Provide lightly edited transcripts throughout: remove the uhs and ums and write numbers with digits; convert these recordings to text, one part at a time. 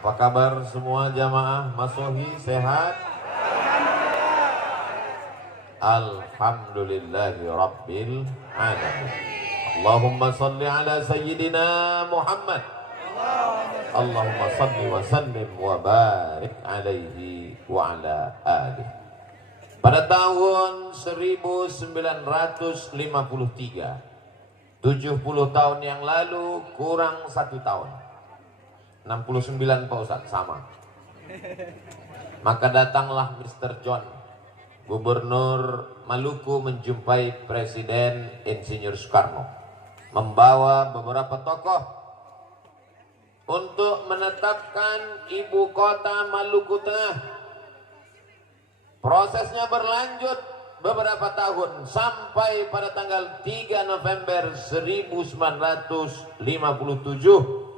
Apa kabar semua jamaah Masohi, sehat? Alhamdulillahi Rabbil Alamin. Allahumma salli ala Sayyidina Muhammad. Allahumma salli wa sallim wa barik alaihi wa ala alihi. Pada tahun 1953, 70 tahun yang lalu kurang 1 tahun, 69 Pak Ustadz, sama. Maka datanglah Mr. John, Gubernur Maluku, menjumpai Presiden Insinyur Soekarno, membawa beberapa tokoh untuk menetapkan ibu kota Maluku Tengah. Prosesnya berlanjut beberapa tahun sampai pada tanggal 3 November 1957.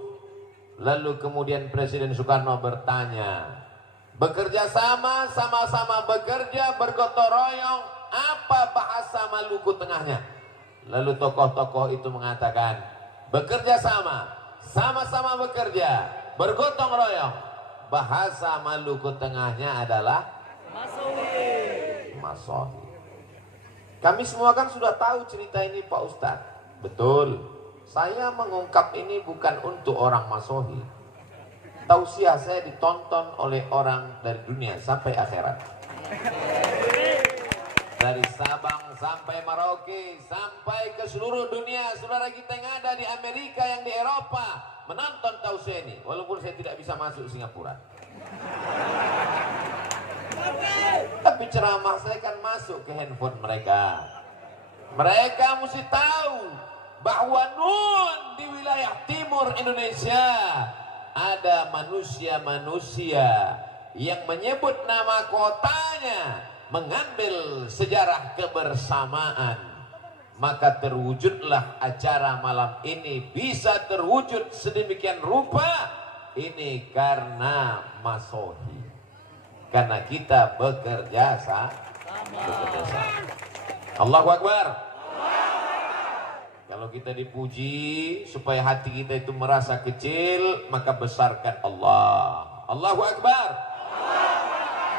Lalu kemudian Presiden Soekarno bertanya, bekerja sama, sama-sama bekerja, bergotong royong, apa bahasa Maluku Tengahnya? Lalu tokoh-tokoh itu mengatakan, bekerja sama, sama-sama bekerja, bergotong royong, bahasa Maluku Tengahnya adalah Masohi. Kami semua kan sudah tahu cerita ini Pak Ustadz. Betul. Saya mengungkap ini bukan untuk orang Masohi. Tausiah saya ditonton oleh orang dari dunia sampai akhirat. Dari Sabang sampai Merauke, sampai ke seluruh dunia. Saudara kita yang ada di Amerika, yang di Eropa, menonton tausiah ini. Walaupun saya tidak bisa masuk Singapura. Tapi ceramah saya kan masuk ke handphone mereka. Mereka mesti tahu bahwa nun di wilayah timur Indonesia ada manusia-manusia yang menyebut nama kotanya, mengambil sejarah kebersamaan. Maka terwujudlah acara malam ini, bisa terwujud sedemikian rupa. Ini karena Masohi, karena kita bekerja sama. Allahu Akbar. Kalau kita dipuji supaya hati kita itu merasa kecil, maka besarkan Allah. Allahu Akbar.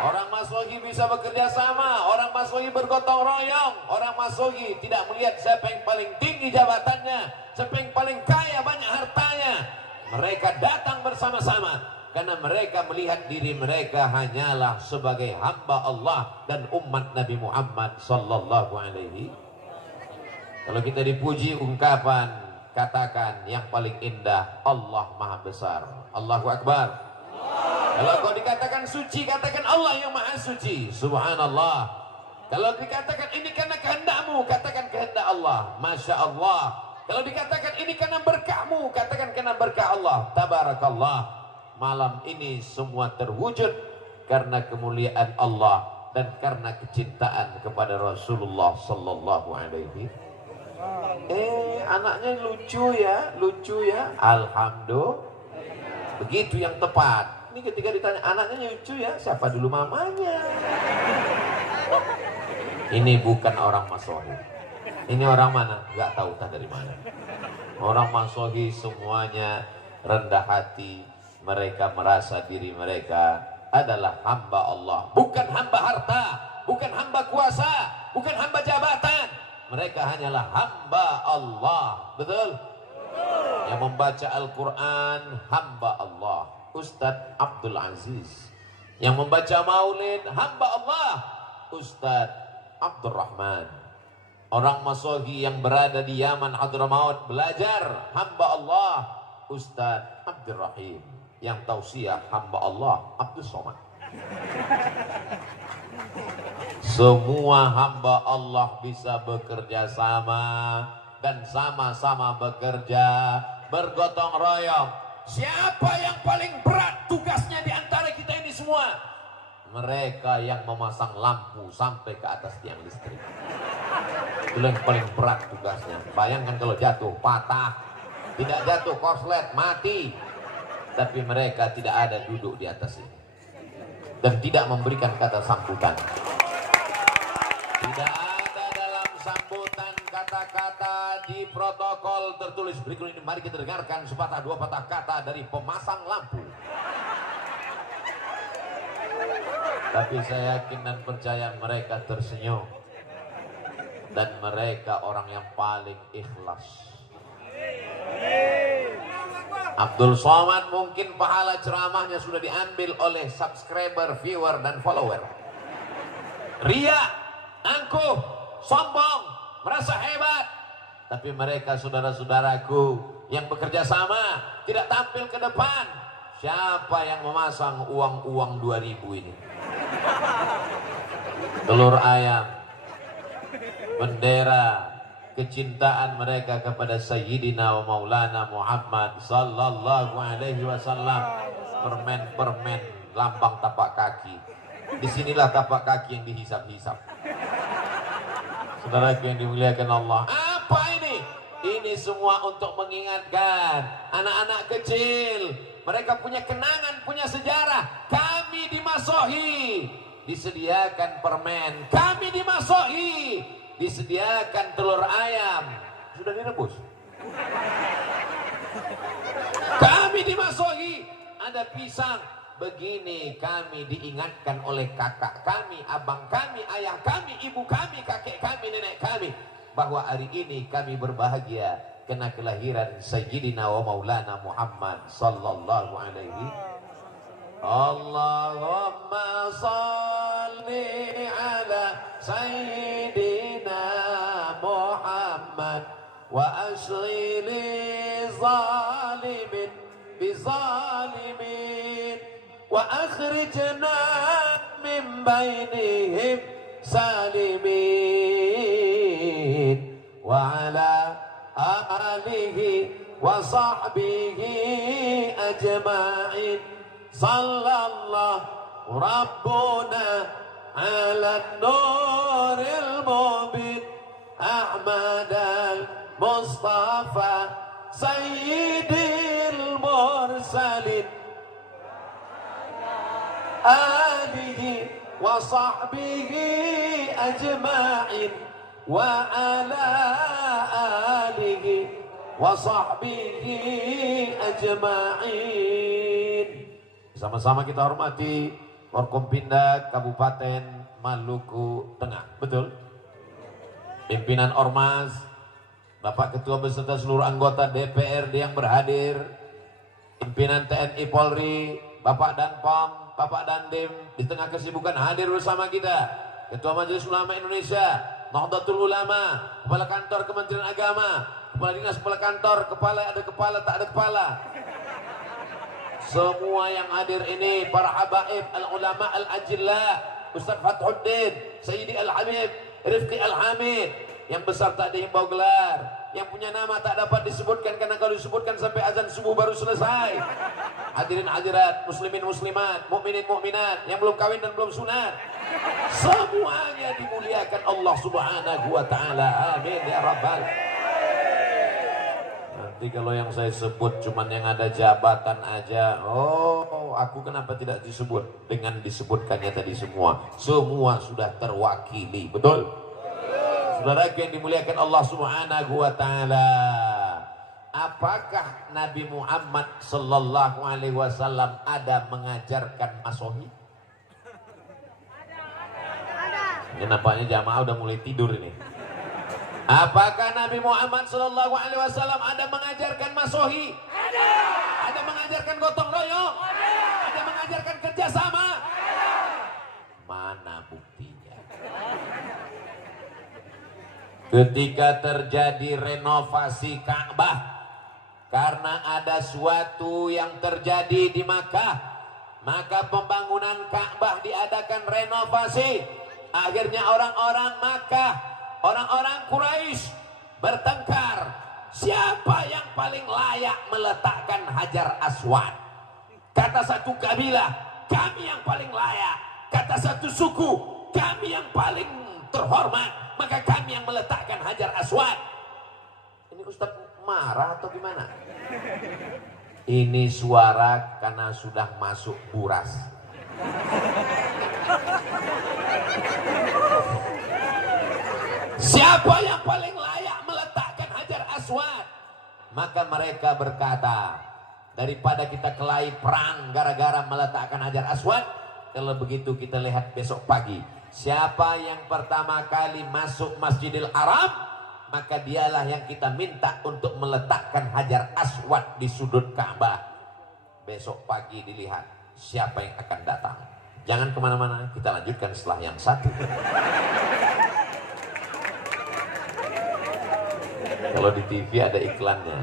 Orang Masohi bisa bekerja sama, orang Masohi bergotong royong, orang Masohi tidak melihat siapa yang paling tinggi jabatannya, siapa yang paling kaya banyak hartanya. Mereka datang bersama-sama karena mereka melihat diri mereka hanyalah sebagai hamba Allah dan umat Nabi Muhammad sallallahu alaihi. Kalau kita dipuji ungkapan, katakan yang paling indah, Allah Maha Besar. Allahu Akbar. Kalau kau dikatakan suci, katakan Allah yang Maha Suci. Subhanallah. Kalau dikatakan ini karena kehendakmu, katakan kehendak Allah. Masya Allah. Kalau dikatakan ini karena berkahmu, katakan karena berkah Allah. Tabarakallah. Malam ini semua terwujud karena kemuliaan Allah dan karena kecintaan kepada Rasulullah sallallahu alaihi. Anaknya lucu ya, alhamdulillah. Begitu yang tepat. Ini ketika ditanya anaknya lucu ya, siapa dulu mamanya? Ini bukan orang Masohi. Ini orang mana? Gak tahu tak dari mana. Orang Masohi semuanya rendah hati. Mereka merasa diri mereka adalah hamba Allah, bukan hamba harta, bukan hamba kuasa, bukan hamba jabatan. Mereka hanyalah hamba Allah. Betul? Yang membaca Al-Quran hamba Allah, Ustadz Abdul Aziz. Yang membaca maulid hamba Allah, Ustadz Abdul Rahman. Orang Masohi yang berada di Yaman Hadramaut belajar hamba Allah, Ustadz Abdul Rahim. Yang tausiah hamba Allah, Abdul Somad. Semua hamba Allah bisa bekerja sama dan sama-sama bekerja, bergotong royong. Siapa yang paling berat tugasnya di antara kita ini semua? Mereka yang memasang lampu sampai ke atas tiang listrik. Itu yang paling berat tugasnya. Bayangkan kalau jatuh, patah. Tidak jatuh, korslet, mati. Tapi mereka tidak ada duduk di atas ini dan tidak memberikan kata sambutan. Tidak ada dalam sambutan kata-kata di protokol tertulis berikut ini. Mari kita dengarkan sepatah dua patah kata dari pemasang lampu. Tapi saya yakin dan percaya mereka tersenyum. Dan mereka orang yang paling ikhlas. Abdul Somad mungkin pahala ceramahnya sudah diambil oleh subscriber, viewer, dan follower. Ria, angkuh, sombong, merasa hebat. Tapi mereka saudara-saudaraku yang bekerja sama tidak tampil ke depan. Siapa yang memasang uang-uang 2000 ini? Telur ayam, bendera kecintaan mereka kepada Sayyidina wa Maulana Muhammad sallallahu alaihi wasallam. Permen-permen lambang tapak kaki. Disinilah tapak kaki yang dihisap-hisap. Saudaraku yang dimuliakan Allah, apa ini? Ini semua untuk mengingatkan anak-anak kecil. Mereka punya kenangan, punya sejarah. Kami dimasohi, disediakan permen. Kami dimasohi, disediakan telur ayam. Sudah direbus. Kami dimasohi, ada pisang. Begini kami diingatkan oleh kakak kami, abang kami, ayah kami, ibu kami, kakek kami, nenek kami, bahwa hari ini kami berbahagia kena kelahiran Sayyidina wa Maulana Muhammad sallallahu alaihi. Allahumma salli ala Sayyidina Muhammad wa asli zalimin bizalimin wa akhrijna min bainihim salimin wa ala alihi wa sahbihi ajma'in. Sallallahu rabbuna ala nuril mubin Ahmad al-Mustafa sayyidil mursalin alihi wa sahbihi ajma'in wa ala alihi wa sahbihi ajma'in. Sama-sama kita hormati Forkompinda Kabupaten Maluku Tengah. Betul? Pimpinan Ormas, Bapak Ketua beserta seluruh anggota DPRD yang berhadir, pimpinan TNI Polri, Bapak Danpom, Bapak Dandim, di tengah kesibukan hadir bersama kita. Ketua Majelis Ulama Indonesia, Nahdlatul Ulama, Kepala Kantor Kementerian Agama, Kepala Dinas, Kepala Kantor, ada kepala, tak ada kepala. Semua yang hadir ini, para habaib, al-ulama al-ajillah, Ustaz Fathuddin, Sayyidi al-Habib, Rifqi al-Hamid, yang besar tak dihimbau gelar, yang punya nama tak dapat disebutkan karena kalau disebutkan sampai azan subuh baru selesai. Hadirin hadirat, muslimin muslimat, mukminin mukminat, yang belum kawin dan belum sunat, semuanya dimuliakan Allah Subhanahu wa taala. Amin ya rabbal. Nanti kalau yang saya sebut cuman yang ada jabatan aja, oh aku kenapa tidak disebut? Dengan disebutkannya tadi semua sudah terwakili. Betul? Saudara yang dimuliakan Allah Subhanahu wa taala, apakah Nabi Muhammad sallallahu alaihi wasallam ada mengajarkan masohi? Ini nampaknya jamaah udah mulai tidur ini. Apakah Nabi Muhammad sallallahu alaihi wasallam ada mengajarkan masohi? Ada. Ada mengajarkan gotong royong? Ada. Ada mengajarkan kerjasama? Ada. Mana buktinya? Ketika terjadi renovasi Ka'bah, karena ada suatu yang terjadi di Makkah, maka pembangunan Ka'bah diadakan renovasi. Akhirnya orang-orang Makkah, orang-orang Quraisy bertengkar, siapa yang paling layak meletakkan Hajar Aswad. Kata satu kabilah, kami yang paling layak. Kata satu suku, kami yang paling terhormat, maka kami yang meletakkan Hajar Aswad. Ini Ustadz marah atau gimana? Ini suara karena sudah masuk buras. Siapa yang paling layak meletakkan Hajar Aswad? Maka mereka berkata, daripada kita kelahi perang gara-gara meletakkan Hajar Aswad, Kalau begitu kita lihat besok pagi. Siapa yang pertama kali masuk Masjidil Haram, maka dialah yang kita minta untuk meletakkan Hajar Aswad di sudut Ka'bah. Besok pagi dilihat siapa yang akan datang. Jangan kemana-mana, kita lanjutkan setelah yang satu. Kalau di TV ada iklannya,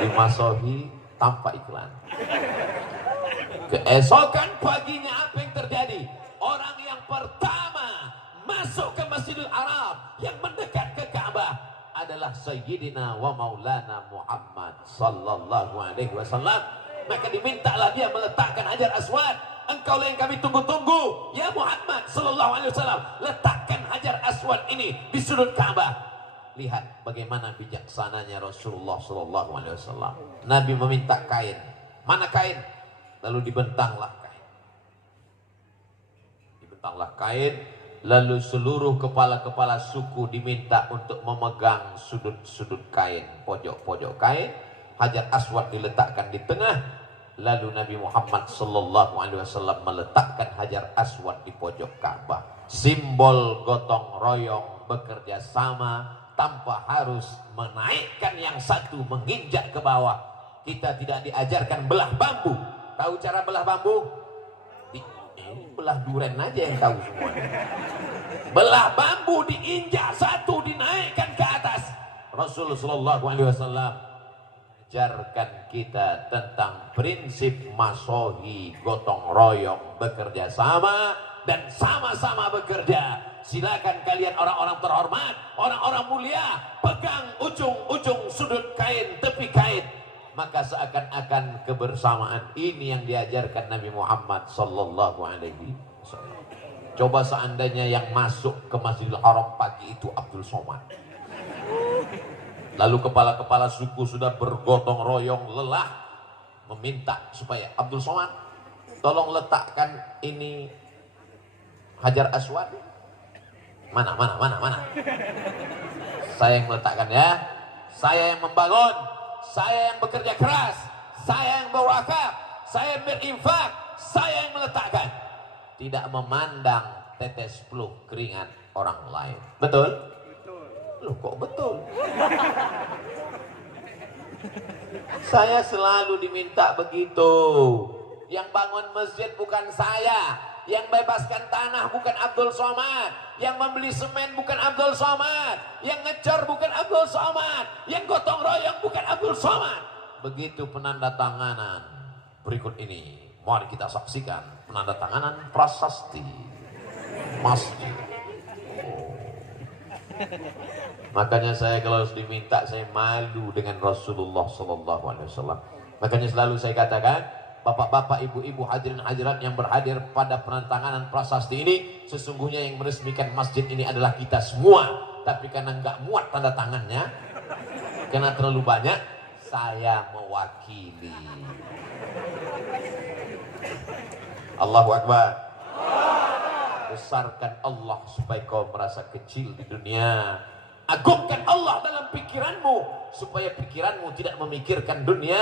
di Masohi tanpa iklan. Keesokan paginya apa yang terjadi? Orang yang pertama masuk ke Masjidil Haram, yang mendekat ke Ka'bah adalah Sayyidina wa Maulana Muhammad sallallahu alaihi wasallam. Maka dimintalah dia meletakkan Hajar Aswad. Engkau yang kami tunggu-tunggu, ya Muhammad sallallahu alaihi wasallam, letakkan Hajar Aswad ini di sudut Ka'bah. Lihat bagaimana bijaksananya Rasulullah sallallahu alaihi wasallam. Nabi meminta kain. Mana kain? Lalu dibentanglah kain. Dibentanglah kain, lalu seluruh kepala-kepala suku diminta untuk memegang sudut-sudut kain, pojok-pojok kain. Hajar Aswad diletakkan di tengah, lalu Nabi Muhammad sallallahu alaihi wasallam meletakkan Hajar Aswad di pojok Ka'bah. Simbol gotong royong, bekerja sama tanpa harus menaikkan yang satu menginjak ke bawah. Kita tidak diajarkan belah bambu. Tahu cara belah bambu? Belah duren aja yang tahu semua. Belah bambu diinjak satu, dinaikkan ke atas. Rasulullah sallallahu alaihi wasallam ajarkan kita tentang prinsip masohi, gotong royong, bekerja sama dan sama-sama bekerja. Silakan kalian orang-orang terhormat, orang-orang mulia, pegang ujung-ujung sudut kain, tepi kain. Maka seakan-akan kebersamaan ini yang diajarkan Nabi Muhammad sallallahu alaihi wasallam. Coba seandainya yang masuk ke Masjidil Haram pagi itu Abdul Somad. Lalu kepala-kepala suku sudah bergotong royong lelah meminta supaya Abdul Somad tolong letakkan ini Hajar Aswad. Mana? Saya yang meletakkan ya. Saya yang membangun. Saya yang bekerja keras. Saya yang berwakaf. Saya yang berinfak. Saya yang meletakkan. Tidak memandang tetes peluh keringat orang lain. Betul? Loh kok betul? Saya selalu diminta begitu. Yang bangun masjid bukan saya. Yang bebaskan tanah bukan Abdul Somad. Yang membeli semen bukan Abdul Somad. Yang ngecor bukan Abdul Somad. Yang gotong royong bukan Abdul Somad. Begitu penandatanganan berikut ini. Mari kita saksikan penandatanganan prasasti masjid. Makanya saya kalau harus diminta, saya malu dengan Rasulullah sallallahu alaihi wasallam. Makanya selalu saya katakan, bapak-bapak, ibu-ibu, hadirin hadirat yang berhadir pada penandatanganan prasasti ini, sesungguhnya yang meresmikan masjid ini adalah kita semua. Tapi karena nggak muat tanda tangannya, karena terlalu banyak, saya mewakili. Allahu Akbar. Besarkan Allah supaya kau merasa kecil di dunia. Agungkan Allah dalam pikiranmu supaya pikiranmu tidak memikirkan dunia.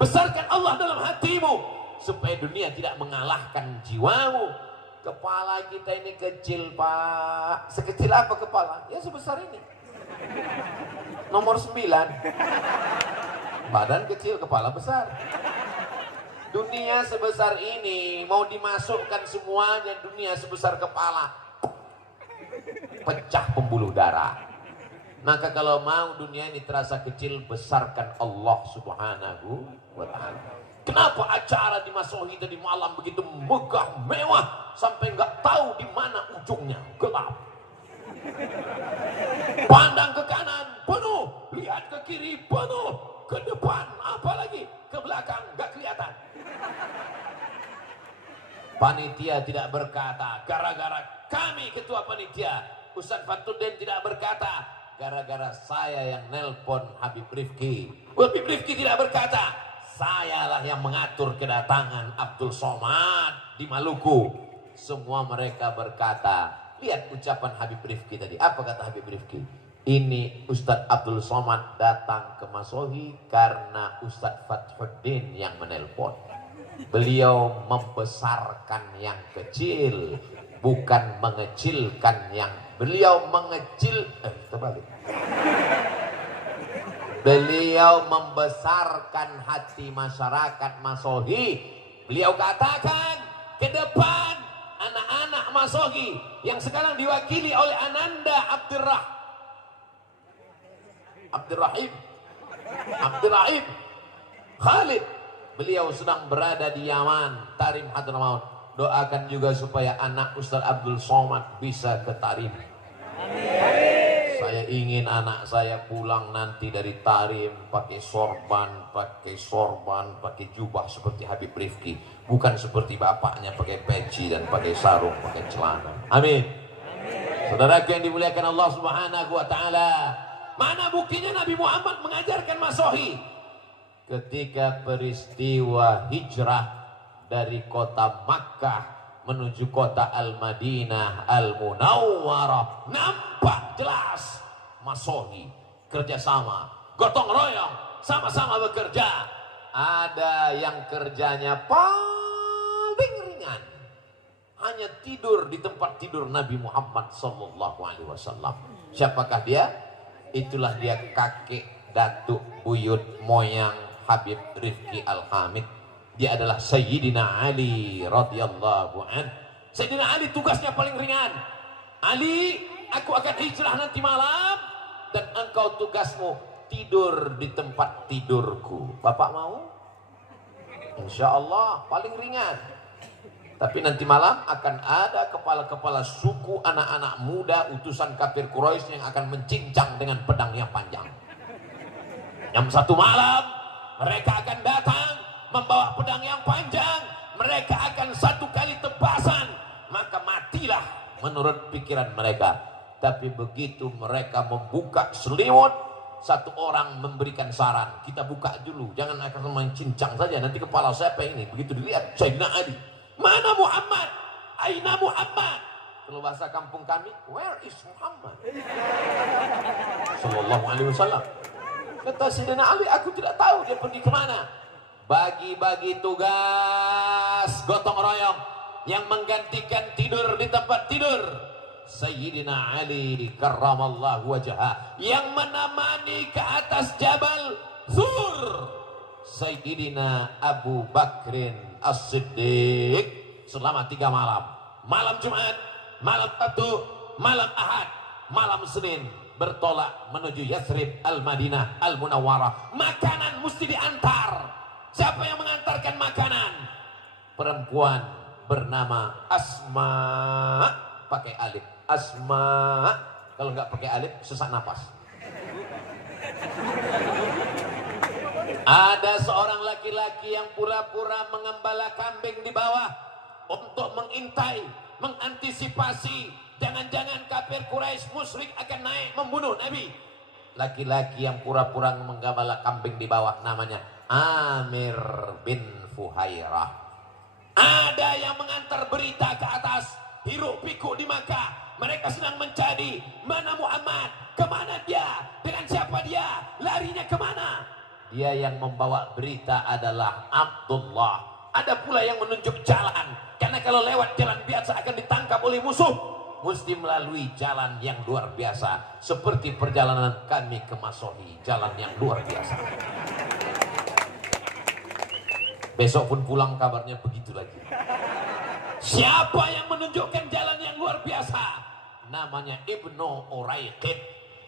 Besarkan Allah dalam hatimu supaya dunia tidak mengalahkan jiwamu. Kepala kita ini kecil, Pak. Sekecil apa kepala? Ya sebesar ini. Nomor 9. Badan kecil, kepala besar. Dunia sebesar ini mau dimasukkan semuanya, dunia sebesar kepala, pecah pembuluh darah. Maka kalau mau dunia ini terasa kecil, besarkan Allah subhanahu wa ta'ala. Kenapa acara di Masohi tadi malam begitu megah, mewah, sampai nggak tahu di mana ujungnya, gelap. Pandang ke kanan penuh, lihat ke kiri penuh, ke depan apalagi, ke belakang nggak kelihatan. Panitia tidak berkata, gara-gara kami ketua panitia. Ustaz Fatuddin tidak berkata, gara-gara saya yang nelpon Habib Rifki. Habib Rifki tidak berkata, sayalah yang mengatur kedatangan Abdul Somad di Maluku. Semua mereka berkata, lihat ucapan Habib Rifki tadi. Apa kata Habib Rifki? Ini Ustaz Abdul Somad datang ke Masohi karena Ustaz Fatuddin yang menelpon. Beliau membesarkan yang kecil, bukan mengecilkan yang. Beliau terbalik. Beliau membesarkan hati masyarakat Masohi. Beliau katakan ke depan anak-anak Masohi yang sekarang diwakili oleh Ananda Abdurrahim Khalid. Beliau sedang berada di Yaman, Tarim Hadramaut. Doakan juga supaya anak Ustaz Abdul Somad bisa ke Tarim. Amin. Saya ingin anak saya pulang nanti dari Tarim pakai sorban, pakai jubah seperti Habib Rifki, bukan seperti bapaknya pakai peci dan pakai sarung, pakai celana. Amin. Saudaraku yang dimuliakan Allah Subhanahu wa taala, mana buktinya Nabi Muhammad mengajarkan Masohi? Ketika peristiwa hijrah dari kota Makkah menuju kota Al-Madinah Al-Munawwarah, nampak jelas Masohi kerjasama, gotong royong, sama-sama bekerja. Ada yang kerjanya paling ringan, hanya tidur di tempat tidur Nabi Muhammad SAW. Siapakah dia? Itulah dia kakek, datuk, buyut, moyang Habib Rifki Al-Hamid. Dia adalah Sayyidina Ali radhiyallahu an. Sayyidina Ali tugasnya paling ringan. Ali, aku akan hijrah nanti malam dan engkau tugasmu tidur di tempat tidurku. Bapak mau? Insya Allah paling ringan. Tapi nanti malam akan ada kepala-kepala suku anak-anak muda utusan kafir Quraisy yang akan mencincang dengan pedang yang panjang. Jam 1 malam mereka akan datang membawa pedang yang panjang. Mereka akan satu kali tebasan, maka matilah menurut pikiran mereka. Tapi begitu mereka membuka selimut, satu orang memberikan saran, kita buka dulu, jangan akan main cincang saja, nanti kepala siapa ini? Begitu dilihat Sayyidina Ali, mana Muhammad? Aina Muhammad? Kalau bahasa kampung kami, where is Muhammad? Sallallahu alaihi wasallam. Kata Sayyidina Ali, aku tidak tahu dia pergi kemana. Bagi-bagi tugas gotong royong. Yang menggantikan tidur di tempat tidur Sayyidina Ali karramallahu wajhah. Yang menemani ke atas Jabal Zur Sayyidina Abu Bakrin As-Siddiq selama 3 malam. Malam Jumat, malam Sabtu, malam Ahad, malam Senin bertolak menuju Yathrib Al-Madinah Al-Munawwarah. Makanan mesti diantar. Siapa yang mengantarkan makanan? Perempuan bernama Asma, pakai alif. Asma, kalau nggak pakai alif sesak napas. Ada seorang laki-laki yang pura-pura mengembala kambing di bawah untuk mengintai, mengantisipasi jangan-jangan kafir Quraisy musyrik akan naik membunuh Nabi. Laki-laki yang pura-pura menggembala kambing di bawah namanya Amir bin Fuhairah. Ada yang mengantar berita ke atas, hiruk pikuk di Makkah. Mereka sedang mencari mana Muhammad, kemana dia, dengan siapa dia, larinya kemana. Dia yang membawa berita adalah Abdullah. Ada pula yang menunjuk jalan, karena kalau lewat jalan biasa akan ditangkap oleh musuh. Mesti melalui jalan yang luar biasa, seperti perjalanan kami ke Masohi, jalan yang luar biasa. Besok pun pulang kabarnya begitu lagi. Siapa yang menunjukkan jalan yang luar biasa? Namanya Ibnu Uraiqid.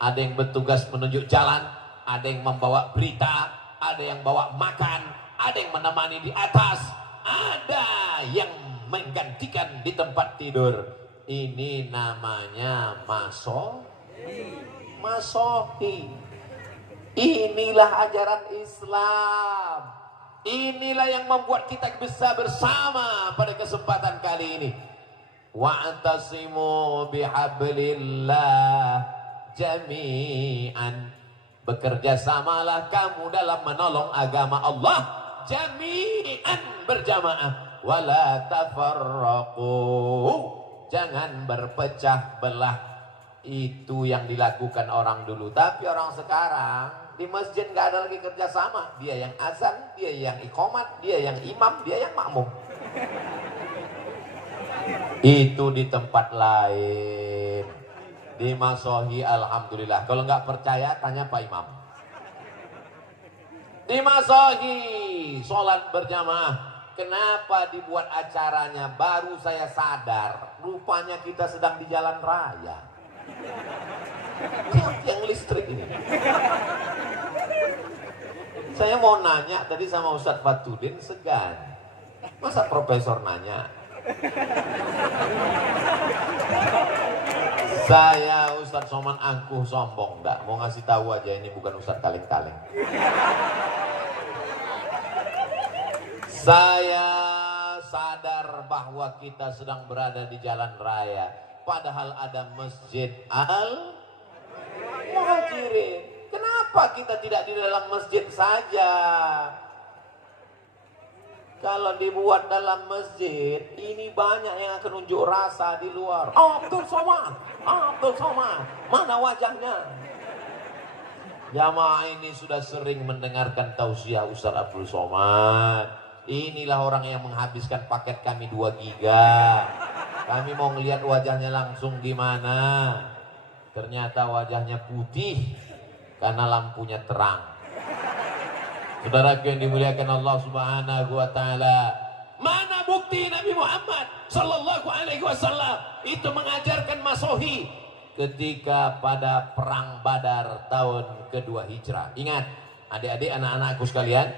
Ada yang bertugas menunjuk jalan, ada yang membawa berita, ada yang bawa makan, ada yang menemani di atas, ada yang menggantikan di tempat tidur. Ini namanya Masohi. Inilah ajaran Islam. Inilah yang membuat kita bisa bersama pada kesempatan kali ini. Wa'tasimu bihablillah jami'an. Bekerja samalah kamu dalam menolong agama Allah jami'an, berjamaah. Wala tafarraqu, jangan berpecah belah. Itu yang dilakukan orang dulu. Tapi orang sekarang Di masjid nggak ada lagi kerjasama. Dia yang azan, dia yang iqamat, dia yang imam, dia yang makmum. Itu di tempat lain. Di masohi alhamdulillah. Kalau nggak percaya tanya Pak Imam. Di masohi sholat berjamaah. Kenapa dibuat acaranya? Baru saya sadar, rupanya kita sedang di jalan raya. Yang listrik ini. Saya mau nanya tadi sama Ustadz Fatudin, segan. Masa profesor nanya? Saya Ustadz Somad angkuh sombong, enggak mau ngasih tahu aja ini bukan Ustadz kaleng-kaleng. Saya sadar bahwa kita sedang berada di jalan raya, padahal ada Masjid Al-Muhajirin. Kenapa kita tidak di dalam masjid saja? Kalau dibuat dalam masjid, ini banyak yang akan unjuk rasa di luar. Abdul Somad, mana wajahnya? Jamaah ini sudah sering mendengarkan tausiah Ustaz Abdul Somad. Inilah orang yang menghabiskan paket kami 2 giga. Kami mau ngelihat wajahnya langsung gimana. Ternyata wajahnya putih karena lampunya terang. Saudaraku yang dimuliakan Allah Subhanahu wa taala, mana bukti Nabi Muhammad sallallahu alaihi wasallam itu mengajarkan masohi ketika pada perang Badar tahun kedua Hijrah. Ingat, adik-adik, anak-anakku sekalian,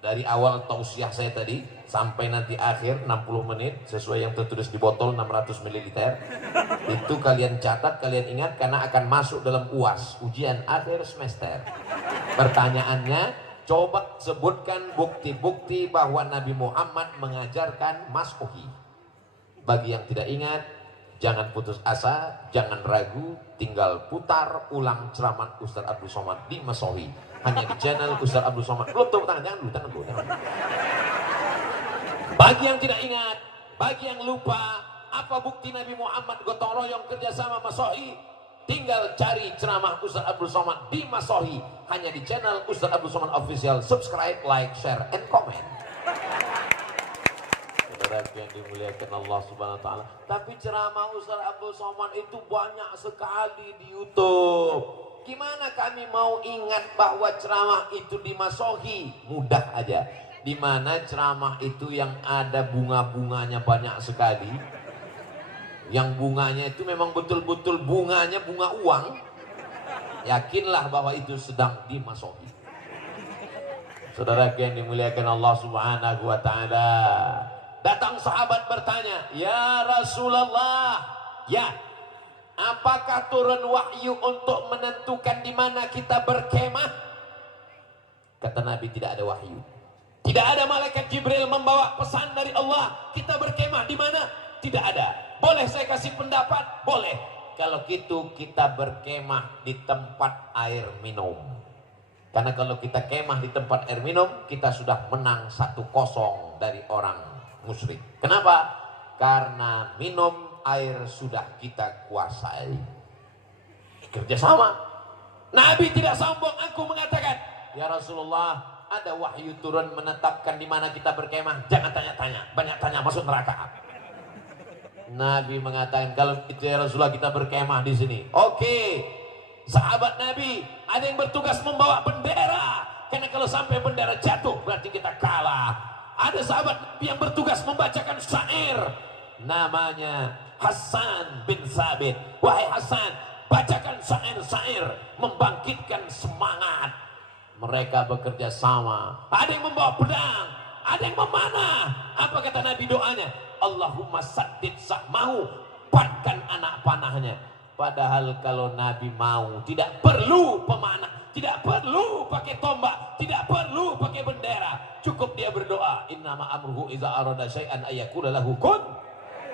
dari awal tausiah saya tadi sampai nanti akhir 60 menit sesuai yang tertulis di botol 600 ml itu kalian catat, kalian ingat, karena akan masuk dalam UAS, ujian akhir semester. Pertanyaannya, coba sebutkan bukti-bukti bahwa Nabi Muhammad mengajarkan masohi. Bagi yang tidak ingat, jangan putus asa, jangan ragu, tinggal putar ulang ceramah Ustaz Abdul Somad di masohi. Hanya di channel Ustaz Abdul Somad. Belum tepuk tangan, jangan dulu. Bagi yang tidak ingat, bagi yang lupa, apa bukti Nabi Muhammad gotong royong kerjasama masohi? Tinggal cari ceramah Ustaz Abdul Somad di masohi. Hanya di channel Ustaz Abdul Somad Official. Subscribe, like, share, and comment. Saudara yang dimuliakan Allah Subhanahu wa taala. Tapi ceramah Ustaz Abdul Somad itu banyak sekali di YouTube. Gimana kami mau ingat bahwa ceramah itu di masohi? Mudah aja. Di mana ceramah itu yang ada bunga-bunganya banyak sekali. Yang bunganya itu memang betul-betul bunganya bunga uang. Yakinlah bahwa itu sedang di masohi. Saudara yang dimuliakan Allah Subhanahu wa taala. Datang sahabat bertanya, "Ya Rasulullah, ya, apakah turun wahyu untuk menentukan di mana kita berkemah?" Kata Nabi, tidak ada wahyu. Tidak ada malaikat Jibril membawa pesan dari Allah, kita berkemah di mana? Tidak ada. Boleh saya kasih pendapat? Boleh. Kalau gitu kita berkemah di tempat air minum. Karena kalau kita kemah di tempat air minum, kita sudah menang 1-0 dari orang musyrik. Kenapa? Karena minum air sudah kita kuasai. Kerjasama. Nabi tidak sombong, aku mengatakan, "Ya Rasulullah, ada wahyu turun menetapkan di mana kita berkemah. Jangan tanya-tanya, banyak tanya masuk neraka." Nabi mengatakan, "Kalau itu ya Rasulullah, kita berkemah di sini." Oke. Sahabat Nabi, ada yang bertugas membawa bendera. Karena kalau sampai bendera jatuh, berarti kita kalah. Ada sahabat Nabi yang bertugas membacakan syair. Namanya Hasan bin Sabit. "Wahai Hasan, bacakan syair-syair membangkitkan semangat." Mereka bekerja sama. Ada yang membawa pedang, ada yang memanah. Apa kata Nabi doanya? "Allahumma saddid sahmahu," patkan anak panahnya. Padahal kalau Nabi mau, tidak perlu pemanah, tidak perlu pakai tombak, tidak perlu pakai bendera. Cukup dia berdoa, "Innama amruhu iza arada syai'an ayyakula lahu kun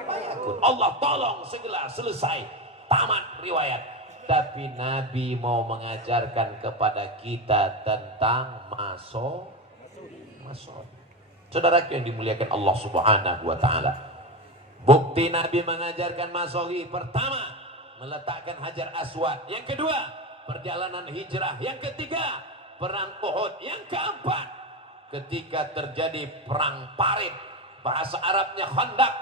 fayakun." Allah tolong segera selesai, tamat riwayat. Tapi Nabi mau mengajarkan kepada kita tentang masohi. Saudara yang dimuliakan Allah Subhanahu wa taala. Bukti Nabi mengajarkan masohi: pertama, meletakkan hajar aswad. Yang kedua, perjalanan hijrah. Yang ketiga, perang Uhud. Yang keempat, ketika terjadi perang Parit, bahasa Arabnya Khandaq.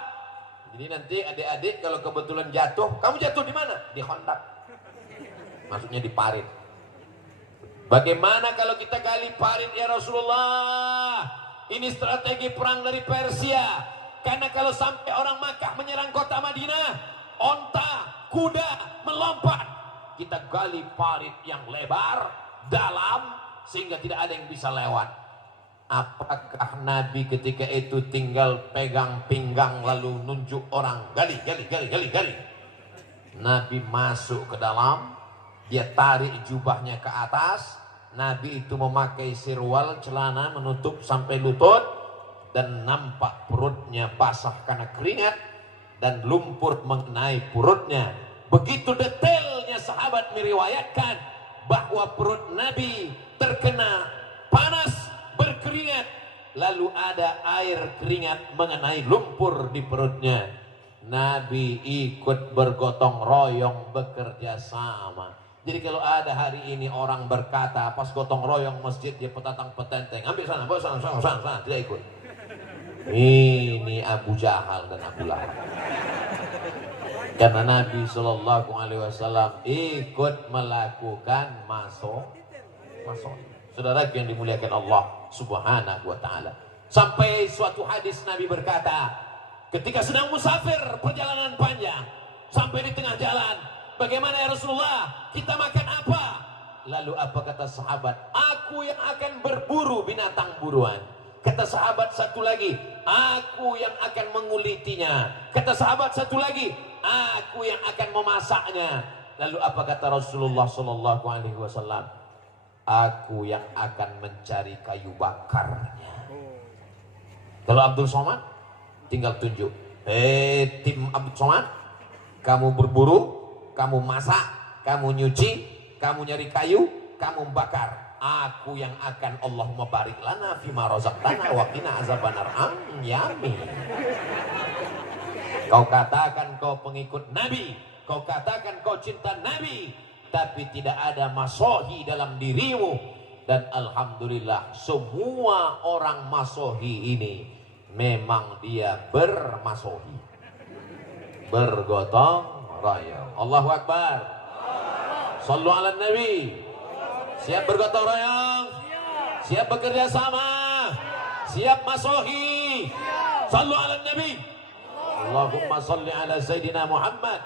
Jadi nanti adik-adik kalau kebetulan jatuh, kamu jatuh di mana? Di Khandaq. Maksudnya di Parit. Bagaimana kalau kita gali Parit ya Rasulullah? Ini strategi perang dari Persia. Karena kalau sampai orang Makkah menyerang kota Madinah, onta, kuda melompat. Kita gali parit yang lebar, dalam, sehingga tidak ada yang bisa lewat. Apakah Nabi ketika itu tinggal pegang pinggang lalu nunjuk orang, gali. Nabi masuk ke dalam, dia tarik jubahnya ke atas. Nabi itu memakai sirwal, celana menutup sampai lutut, dan nampak perutnya basah karena keringat dan lumpur mengenai perutnya. Begitu detailnya sahabat meriwayatkan bahwa perut Nabi terkena panas, berkeringat, lalu ada air keringat mengenai lumpur di perutnya. Nabi ikut bergotong royong, bekerja sama. Jadi kalau ada hari ini orang berkata pas gotong royong masjid dia petatang petenteng, ambil sana, bawa sana, tidak ikut. Ini Abu Jahal dan Abu Lahab. Karena Nabi Shallallahu Alaihi Wasallam ikut melakukan masuk. Saudara yang dimuliakan Allah Subhanahu Wa Taala. Sampai suatu hadis Nabi berkata, ketika sedang musafir perjalanan panjang, sampai di tengah jalan, bagaimana ya Rasulullah? Kita makan apa? Lalu apa kata sahabat? Aku yang akan berburu binatang buruan. Kata sahabat satu lagi, aku yang akan mengulitinya. Kata sahabat satu lagi, aku yang akan memasaknya. Lalu apa kata Rasulullah Sallallahu Alaihi Wasallam? Aku yang akan mencari kayu bakarnya. Kalau Abdul Somad, tinggal tunjuk. Tim Abdul Somad, kamu berburu, kamu masak, kamu nyuci, kamu nyari kayu, kamu bakar. Aku yang akan Allahumma barik lana fima razaqtana wa qina azabannar. Yamin. Kau katakan kau pengikut Nabi, kau katakan kau cinta Nabi, tapi tidak ada masohi dalam dirimu. Dan alhamdulillah semua orang masohi ini memang dia bermasohi, bergotong royong. Allahu Akbar. Sallu ala Nabi. Siap bergotong royong, siap bekerja sama, siap masohi. Sallu ala Nabi. Allahumma salli ala Sayyidina Muhammad.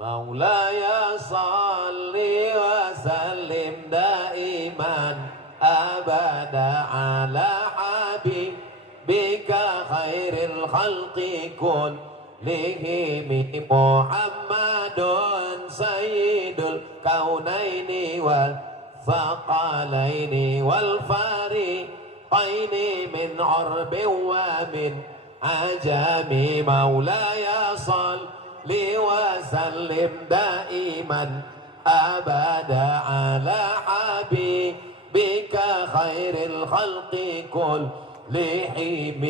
Maulaya salli wa sallim daiman abada ala habibika khairil khalqi kullihim Muhammadun sayyidul kaunaini wal thaqalaini wal fariqaini min urbi wa min ajami. Maulaya salli wa sallim daiman abada ala habibika khairil khalqi kullihim.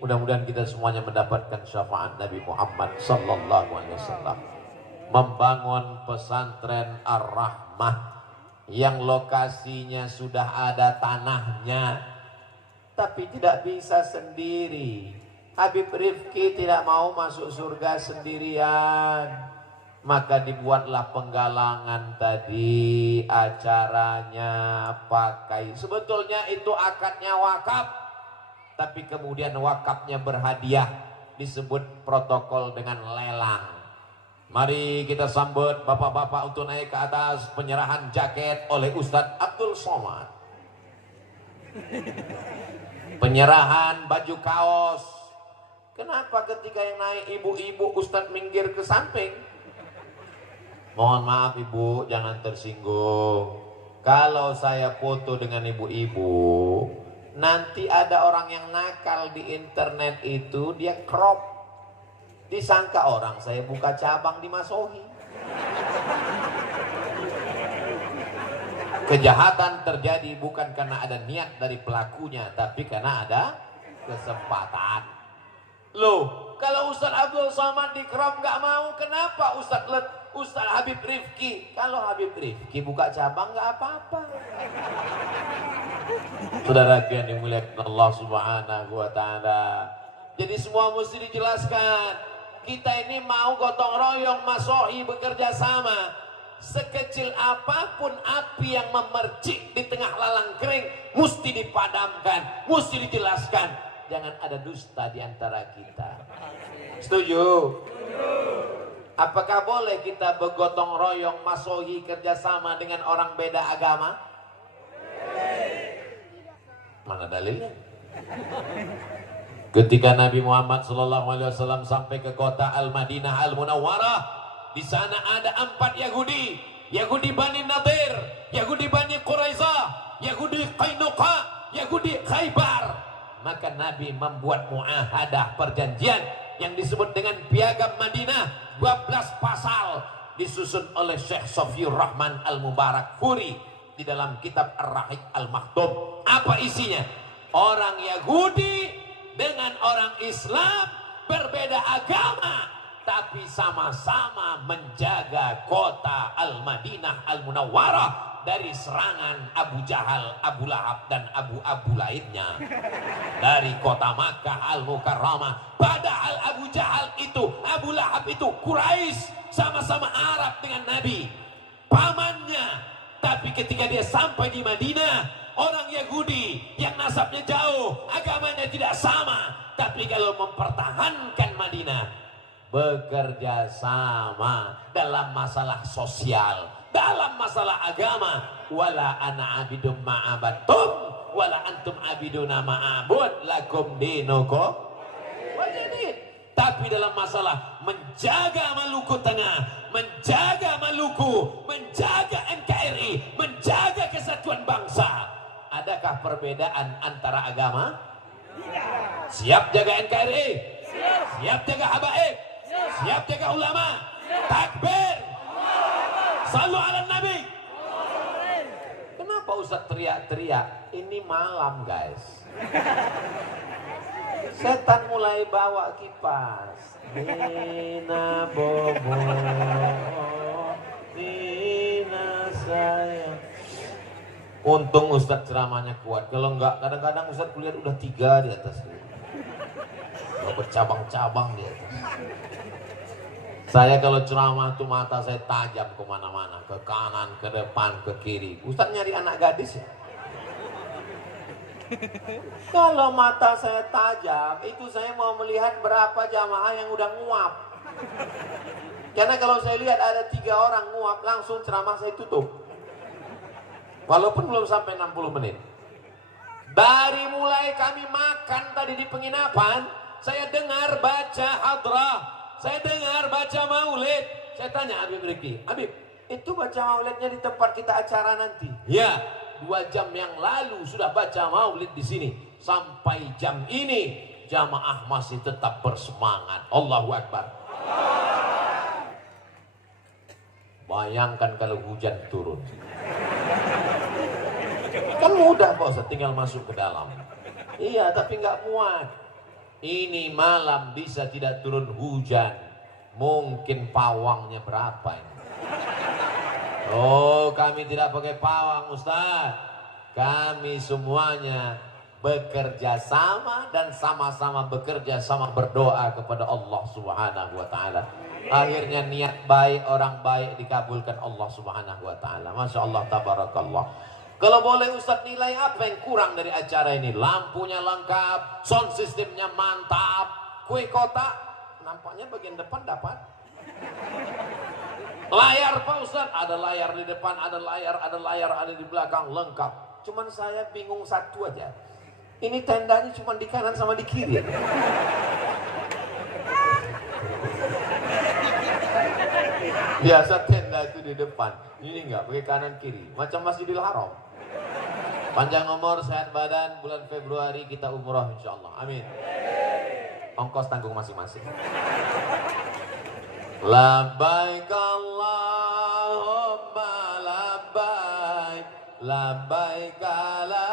Mudah-mudahan kita semuanya mendapatkan syafaat Nabi Muhammad Sallallahu Alaihi Wasallam. Membangun pesantren Ar-Rahmah yang lokasinya sudah ada tanahnya, tapi tidak bisa sendiri. Habib Rifki tidak mau masuk surga sendirian, maka dibuatlah penggalangan tadi, acaranya pakai. Sebetulnya itu akadnya wakaf, tapi kemudian wakafnya berhadiah, disebut protokol dengan lelang. Mari kita sambut bapak-bapak untuk naik ke atas, penyerahan jaket oleh Ustadz Abdul Somad, penyerahan baju kaos. Kenapa ketika yang naik ibu-ibu Ustadz minggir ke samping? Mohon maaf ibu, jangan tersinggung. Kalau saya foto dengan ibu-ibu, nanti ada orang yang nakal di internet itu, dia crop, disangka orang saya buka cabang di Masohi. Kejahatan terjadi bukan karena ada niat dari pelakunya, tapi karena ada kesempatan. Loh, kalau Ustadz Abdul Somad di crop nggak mau, kenapa Ustadz Ustaz Habib Rifki. Kalau Habib Rifki buka cabang nggak apa-apa. Saudara yang dimuliakan Allah Subhanahu wa taala. Jadi semua mesti dijelaskan. Kita ini mau gotong royong masohi bekerja sama. Sekecil apapun api yang memercik di tengah lalang kering mesti dipadamkan, mesti dijelaskan. Jangan ada dusta di antara kita. Setuju? Apakah boleh kita bergotong royong masohi kerjasama dengan orang beda agama? Mana dalilnya? Ketika Nabi Muhammad SAW sampai ke kota Al-Madinah Al-Munawwarah, di sana ada 4 Yahudi, Yahudi Bani Nadir, Yahudi Bani Quraizah, Yahudi Qainuqa, Yahudi Khaybar. Maka Nabi membuat muahadah, perjanjian yang disebut dengan Piagam Madinah, 12 pasal, disusun oleh Syekh Sofiur Rahman Al-Mubarak Furi di dalam kitab Ar-Rahiq Al-Maktum. Apa isinya? Orang Yahudi dengan orang Islam berbeda agama, tapi sama-sama menjaga kota Al-Madinah Al-Munawwarah dari serangan Abu Jahal, Abu Lahab, dan Abu lainnya dari kota Makkah Al-Mukarramah. Padahal Abu Jahal itu, Abu Lahab itu Quraisy, sama-sama Arab dengan Nabi, pamannya. Tapi ketika dia sampai di Madinah, orang Yahudi yang nasabnya jauh, agamanya tidak sama, tapi kalau mempertahankan Madinah, bekerja sama dalam masalah sosial, dalam masalah agama. Wala ana abidum ma'abatum wala antum abiduna ma'abud lakum dinukum wajadid. Tapi dalam masalah menjaga Maluku Tengah, menjaga Maluku, menjaga NKRI, menjaga kesatuan bangsa, adakah perbedaan antara agama? Siap jaga NKRI, siap jaga habaib, siap jaga ulama. Takbir, sallu ala Nabi. Kenapa Ustaz teriak-teriak? Ini malam guys. Setan mulai bawa kipas. Dina bobo, Dina sayang. Untung Ustaz ceramahnya kuat. Kalau enggak, kadang-kadang Ustaz kuliah udah 3 di atas. Udah bercabang-cabang di atas. Saya kalau ceramah tuh mata saya tajam kemana-mana, ke kanan, ke depan, ke kiri. Ustaz nyari anak gadis ya? Kalau mata saya tajam, itu saya mau melihat berapa jamaah yang udah nguap. Karena kalau saya lihat ada 3 orang nguap, langsung ceramah saya tutup. Walaupun belum sampai 60 menit. Dari mulai kami makan tadi di penginapan, saya dengar baca hadrah, saya dengar baca maulid. Saya tanya Habib Riki, Habib, itu baca maulidnya di tempat kita acara nanti? Ya. 2 jam yang lalu sudah baca maulid di sini. Sampai jam ini jamaah masih tetap bersemangat. Allahu Akbar. Bayangkan kalau hujan turun. Kan mudah Pak Ustaz, tinggal masuk ke dalam. Iya, tapi nggak muat. Ini malam bisa tidak turun hujan. Mungkin pawangnya berapa ini? Oh, kami tidak pakai pawang Ustaz. Kami semuanya bekerja sama dan sama-sama bekerja sama berdoa kepada Allah Subhanahu wa taala. Akhirnya niat baik orang baik dikabulkan Allah Subhanahu wa taala. Masya Allah, tabarakallah. Kalau boleh Ustaz nilai apa yang kurang dari acara ini? Lampunya lengkap, sound systemnya mantap, kue kotak nampaknya bagian depan dapat. Layar Pak Ustaz, ada layar di depan, ada layar ada di belakang, lengkap. Cuman saya bingung satu aja. Ini tendanya cuma di kanan sama di kiri. Biasa tenda itu di depan, ini enggak, pakai kanan kiri, macam Masjidil Haram. Panjang umur, sehat badan, bulan Februari kita umroh insyaallah. Amin. Ongkos tanggung masing-masing. Labbaik Allahumma labbaik, labbaik la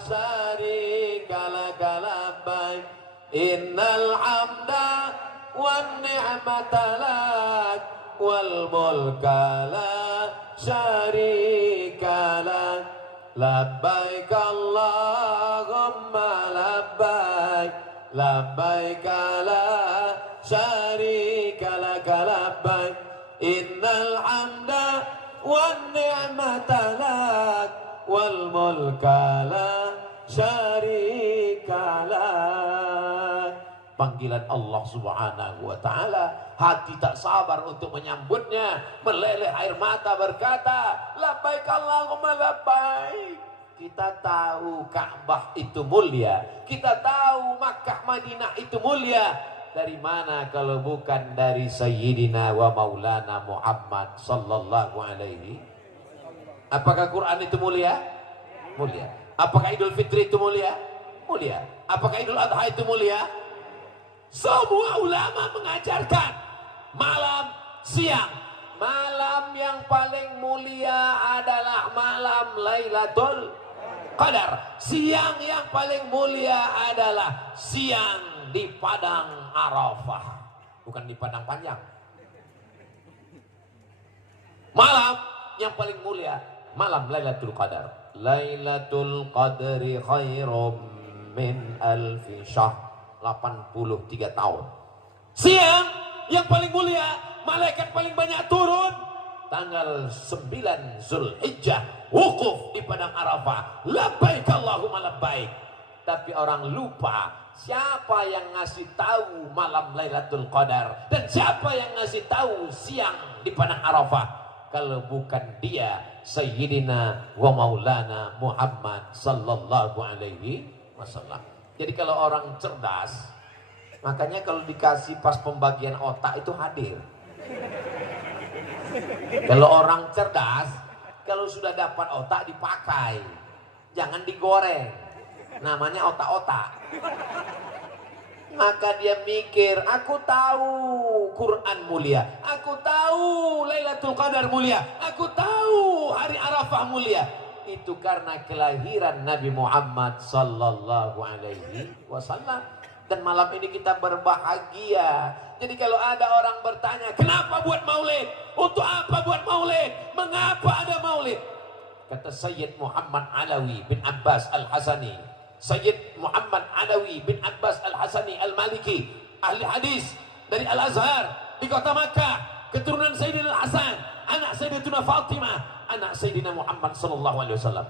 syarika lak labbaik, innal hamda wan ni'mata lak wal mulka la syarika lak. Labbaik Allahumma labbaik, labbaik la syarika lak labbaik, innal hamda wan ni'mata lak wal mulka la syarika lak. Panggilan Allah Subhanahu wa ta'ala, hati tak sabar untuk menyambutnya, meleleh air mata berkata, labbaik Allahumma labbaik. Kita tahu Ka'bah itu mulia, kita tahu Makkah Madinah itu mulia. Dari mana kalau bukan dari Sayyidina wa Maulana Muhammad sallallahu alaihi. Apakah Quran itu mulia? Mulia. Apakah Idul Fitri itu mulia? Mulia. Apakah Idul Adha itu mulia? Semua ulama mengajarkan malam, siang. Malam yang paling mulia adalah malam Lailatul Qadar. Siang yang paling mulia adalah siang di padang Arafah, bukan di padang panjang. Malam yang paling mulia malam Lailatul Qadar. Lailatul Qadri khairum min alfi syahr, 83 tahun. Siang yang paling mulia, malaikat paling banyak turun tanggal 9 Zulhijjah, wukuf di padang Arafah, labbaik Allahumma labbaik. Tapi orang lupa siapa yang ngasih tahu malam Lailatul Qadar dan siapa yang ngasih tahu siang di padang Arafah. Kalau bukan dia, Sayyidina wa Maulana Muhammad sallallahu alaihi wasallam. Jadi kalau orang cerdas, makanya kalau dikasih pas pembagian otak itu hadir. Kalau orang cerdas, kalau sudah dapat otak dipakai, jangan digoreng. Namanya otak-otak. Maka dia mikir, aku tahu Quran mulia, aku tahu Lailatul Qadar mulia, aku tahu hari Arafah mulia. Itu karena kelahiran Nabi Muhammad sallallahu alaihi wasallam. Dan malam ini kita berbahagia. Jadi kalau ada orang bertanya, kenapa buat maulid? Untuk apa buat maulid? Mengapa ada maulid? Kata Sayyid Muhammad Alawi bin Abbas Al-Hasani, Sayyid Muhammad Alawi bin Abbas Al-Hasani Al-Maliki, ahli hadis dari Al-Azhar di kota Makkah, keturunan Sayyidina Al-Hasan, anak Sayyidatuna Fatimah, anak Sayyidina Muhammad sallallahu alaihi wasallam.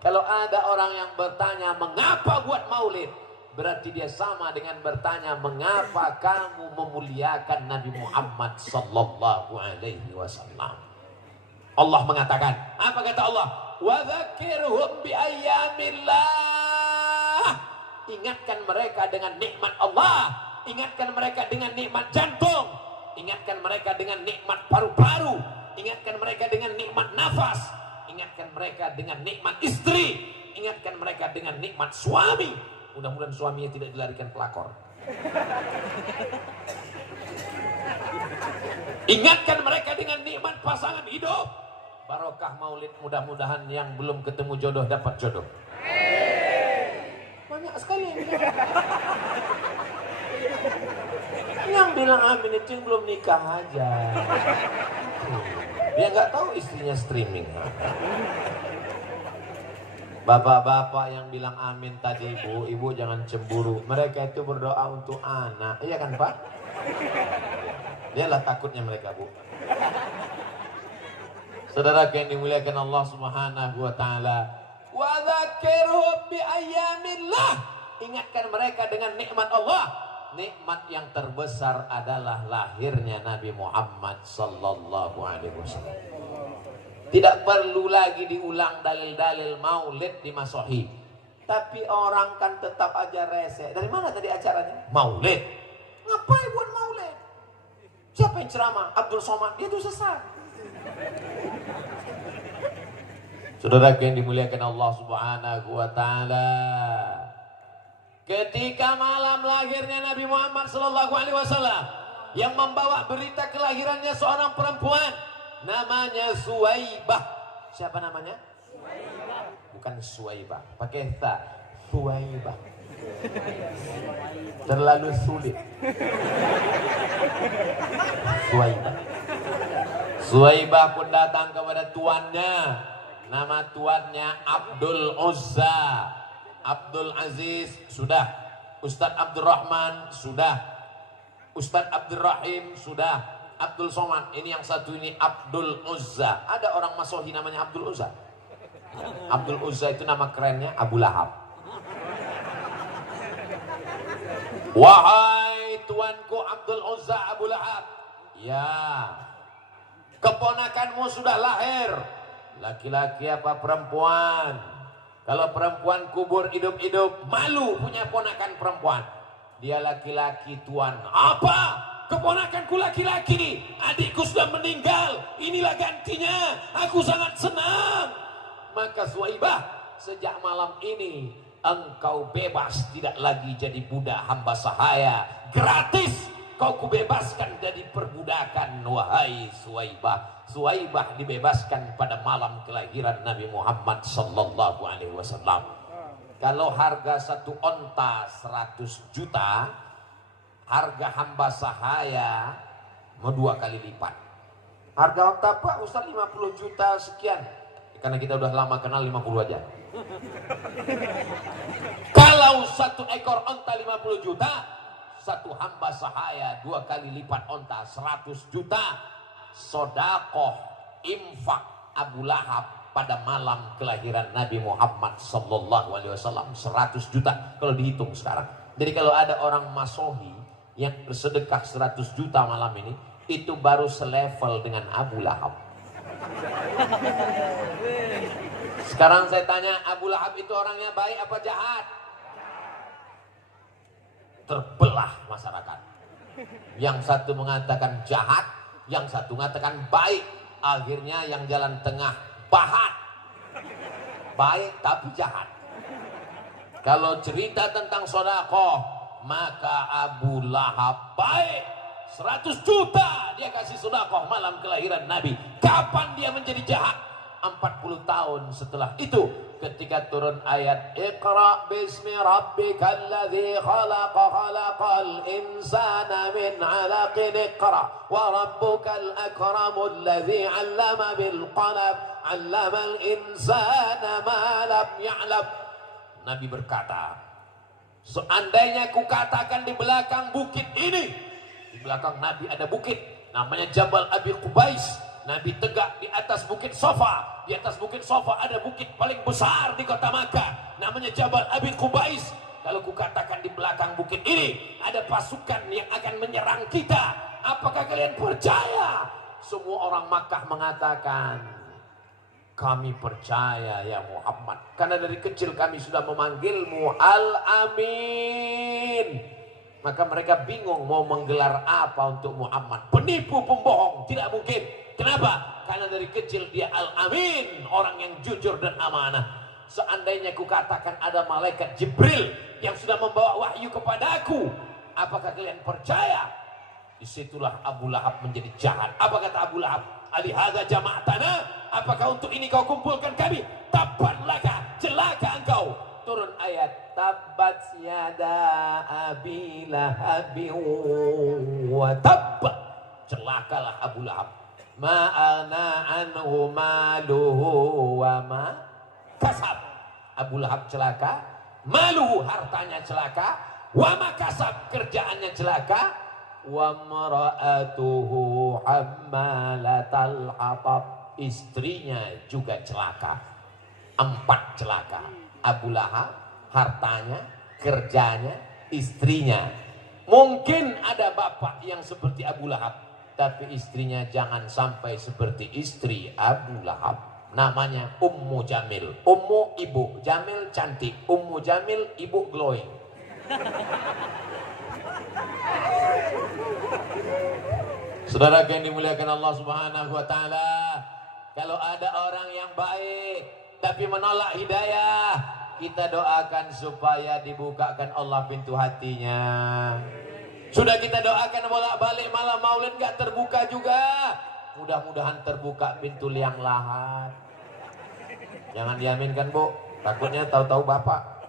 Kalau ada orang yang bertanya mengapa buat maulid, berarti dia sama dengan bertanya mengapa kamu memuliakan Nabi Muhammad sallallahu alaihi wasallam. Allah mengatakan, apa kata Allah? Wa dzakirhum bi ayyamillah. Ingatkan mereka dengan nikmat Allah, ingatkan mereka dengan nikmat jantung, ingatkan mereka dengan nikmat paru-paru, ingatkan mereka dengan nikmat nafas, ingatkan mereka dengan nikmat istri, ingatkan mereka dengan nikmat suami. Mudah-mudahan suaminya tidak dilarikan pelakor. Ingatkan mereka dengan nikmat pasangan hidup. Barokah maulid, mudah-mudahan yang belum ketemu jodoh dapat jodoh. Banyak sekali yang bilang. Yang bilang amin itu yang belum nikah aja. Dia nggak tahu istrinya streaming. Bapak-bapak yang bilang amin tadi, ibu jangan cemburu. Mereka itu berdoa untuk anak, iya kan Pak? Dialah takutnya mereka, Bu. Saudara yang dimuliakan Allah Subhanahu wa taala, wa dzakirhum bi ayyamillah. Ingatkan mereka dengan nikmat Allah. Nikmat yang terbesar adalah lahirnya Nabi Muhammad sallallahu alaihi wasallam. Tidak perlu lagi diulang dalil-dalil maulid di Masohi. Tapi orang kan tetap aja rese. Dari mana tadi acaranya? Maulid. Ngapain buat maulid? Siapa yang ceramah? Abdul Somad. Dia itu sesat. Saudara yang dimuliakan Allah Subhanahu wa taala, ketika malam lahirnya Nabi Muhammad sallallahu alaihi wasallam, yang membawa berita kelahirannya seorang perempuan namanya Suwaibah. Siapa namanya? Suwaibah. Bukan Suwaibah, pakai ta. Suwaibah. Terlalu sulit. Suwaibah. Suwaibah pun datang kepada tuannya. Nama tuannya Abdul Uzza. Abdul Aziz sudah, Ustadz Abdurrahman sudah, Ustadz Abdurrahim sudah, Abdul Somad. Ini yang satu ini Abdul Uzza. Ada orang Masohi namanya Abdul Uzza. Abdul Uzza itu nama kerennya Abu Lahab. Wahai tuanku Abdul Uzza Abu Lahab, ya, keponakanmu sudah lahir. Laki-laki apa perempuan? Kalau perempuan kubur hidup-hidup, malu punya ponakan perempuan. Dia laki-laki tuan. Apa? Keponakanku laki-laki. Adikku sudah meninggal. Inilah gantinya. Aku sangat senang. Maka Suwaibah, sejak malam ini engkau bebas, tidak lagi jadi budak hamba sahaya. Gratis kau kubebaskan dari perbudakan. Wahai Suwaibah. Suwaibah dibebaskan pada malam kelahiran Nabi Muhammad sallallahu alaihi wasallam. Kalau harga satu onta 100 juta, harga hamba sahaya mau 2 kali lipat. Harga onta Pak Ustaz 50 juta sekian. Karena kita udah lama kenal 50 aja. Kalau satu ekor onta 50 juta, satu hamba sahaya 2 kali lipat onta 100 juta. Sodakoh infak Abu Lahab pada malam kelahiran Nabi Muhammad sallallahu alaihi wasallam 100 juta kalau dihitung sekarang. Jadi kalau ada orang Masohi yang bersedekah 100 juta malam ini, itu baru selevel dengan Abu Lahab. Sekarang saya tanya, Abu Lahab itu orangnya baik apa jahat? Terbelah masyarakat. Yang satu mengatakan jahat, yang satu mengatakan baik. Akhirnya yang jalan tengah bahat, baik tapi jahat. Kalau cerita tentang sedekah, maka Abu Lahab baik, 100 juta dia kasih sedekah malam kelahiran Nabi. Kapan dia menjadi jahat? 40 tahun setelah itu, ketika turun ayat Iqra bismi rabbikal ladzi khalaq khalaqal insana min 'alaqin iqra wa rabbukal akramul ladzi 'allama bil qalam 'allamal insana ma lam ya'lam. Nabi berkata, seandainya kukatakan di belakang bukit ini, di belakang Nabi ada bukit namanya Jabal Abi Qubais. Nabi tegak di atas bukit Safa. Di atas bukit Safa ada bukit paling besar di kota Makkah, namanya Jabal Abi Qubais. Kalau kukatakan di belakang bukit ini ada pasukan yang akan menyerang kita, apakah kalian percaya? Semua orang Makkah mengatakan, kami percaya ya Muhammad, karena dari kecil kami sudah memanggilmu Al-Amin. Maka mereka bingung mau menggelar apa untuk Muhammad. Penipu, pembohong, tidak mungkin. Kenapa? Karena dari kecil dia Al-Amin, orang yang jujur dan amanah. Seandainya kukatakan ada malaikat Jibril yang sudah membawa wahyu kepadaku, apakah kalian percaya? Disitulah Abu Lahab menjadi jahat. Apa kata Abu Lahab? Alihadza jama'tana, apakah untuk ini kau kumpulkan kami? Tabban laka, celaka engkau. Turun ayat tabbat yada abi lahabin wa tabb. Celakalah Abu Lahab. Ma'ana anhu maluhu wa ma kasab. Abu Lahab celaka, maluhu hartanya celaka, wa ma kasab kerjaannya celaka, wa mara'atuhu hammalatal hatab, istrinya juga celaka. 4 celaka. Abu Lahab, hartanya, kerjanya, istrinya. Mungkin ada bapak yang seperti Abu Lahab, tapi istrinya jangan sampai seperti istri Abu Lahab. Namanya Ummu Jamil. Ummu ibu, Jamil cantik. Ummu Jamil ibu glowing. Saudara yang dimuliakan Allah Subhanahu wa taala, kalau ada orang yang baik tapi menolak hidayah, kita doakan supaya dibukakan Allah pintu hatinya. Sudah kita doakan bolak-balik, malam maulid gak terbuka juga. Mudah-mudahan terbuka pintu liang lahat. Jangan diaminkan Bu, takutnya tahu-tahu Bapak.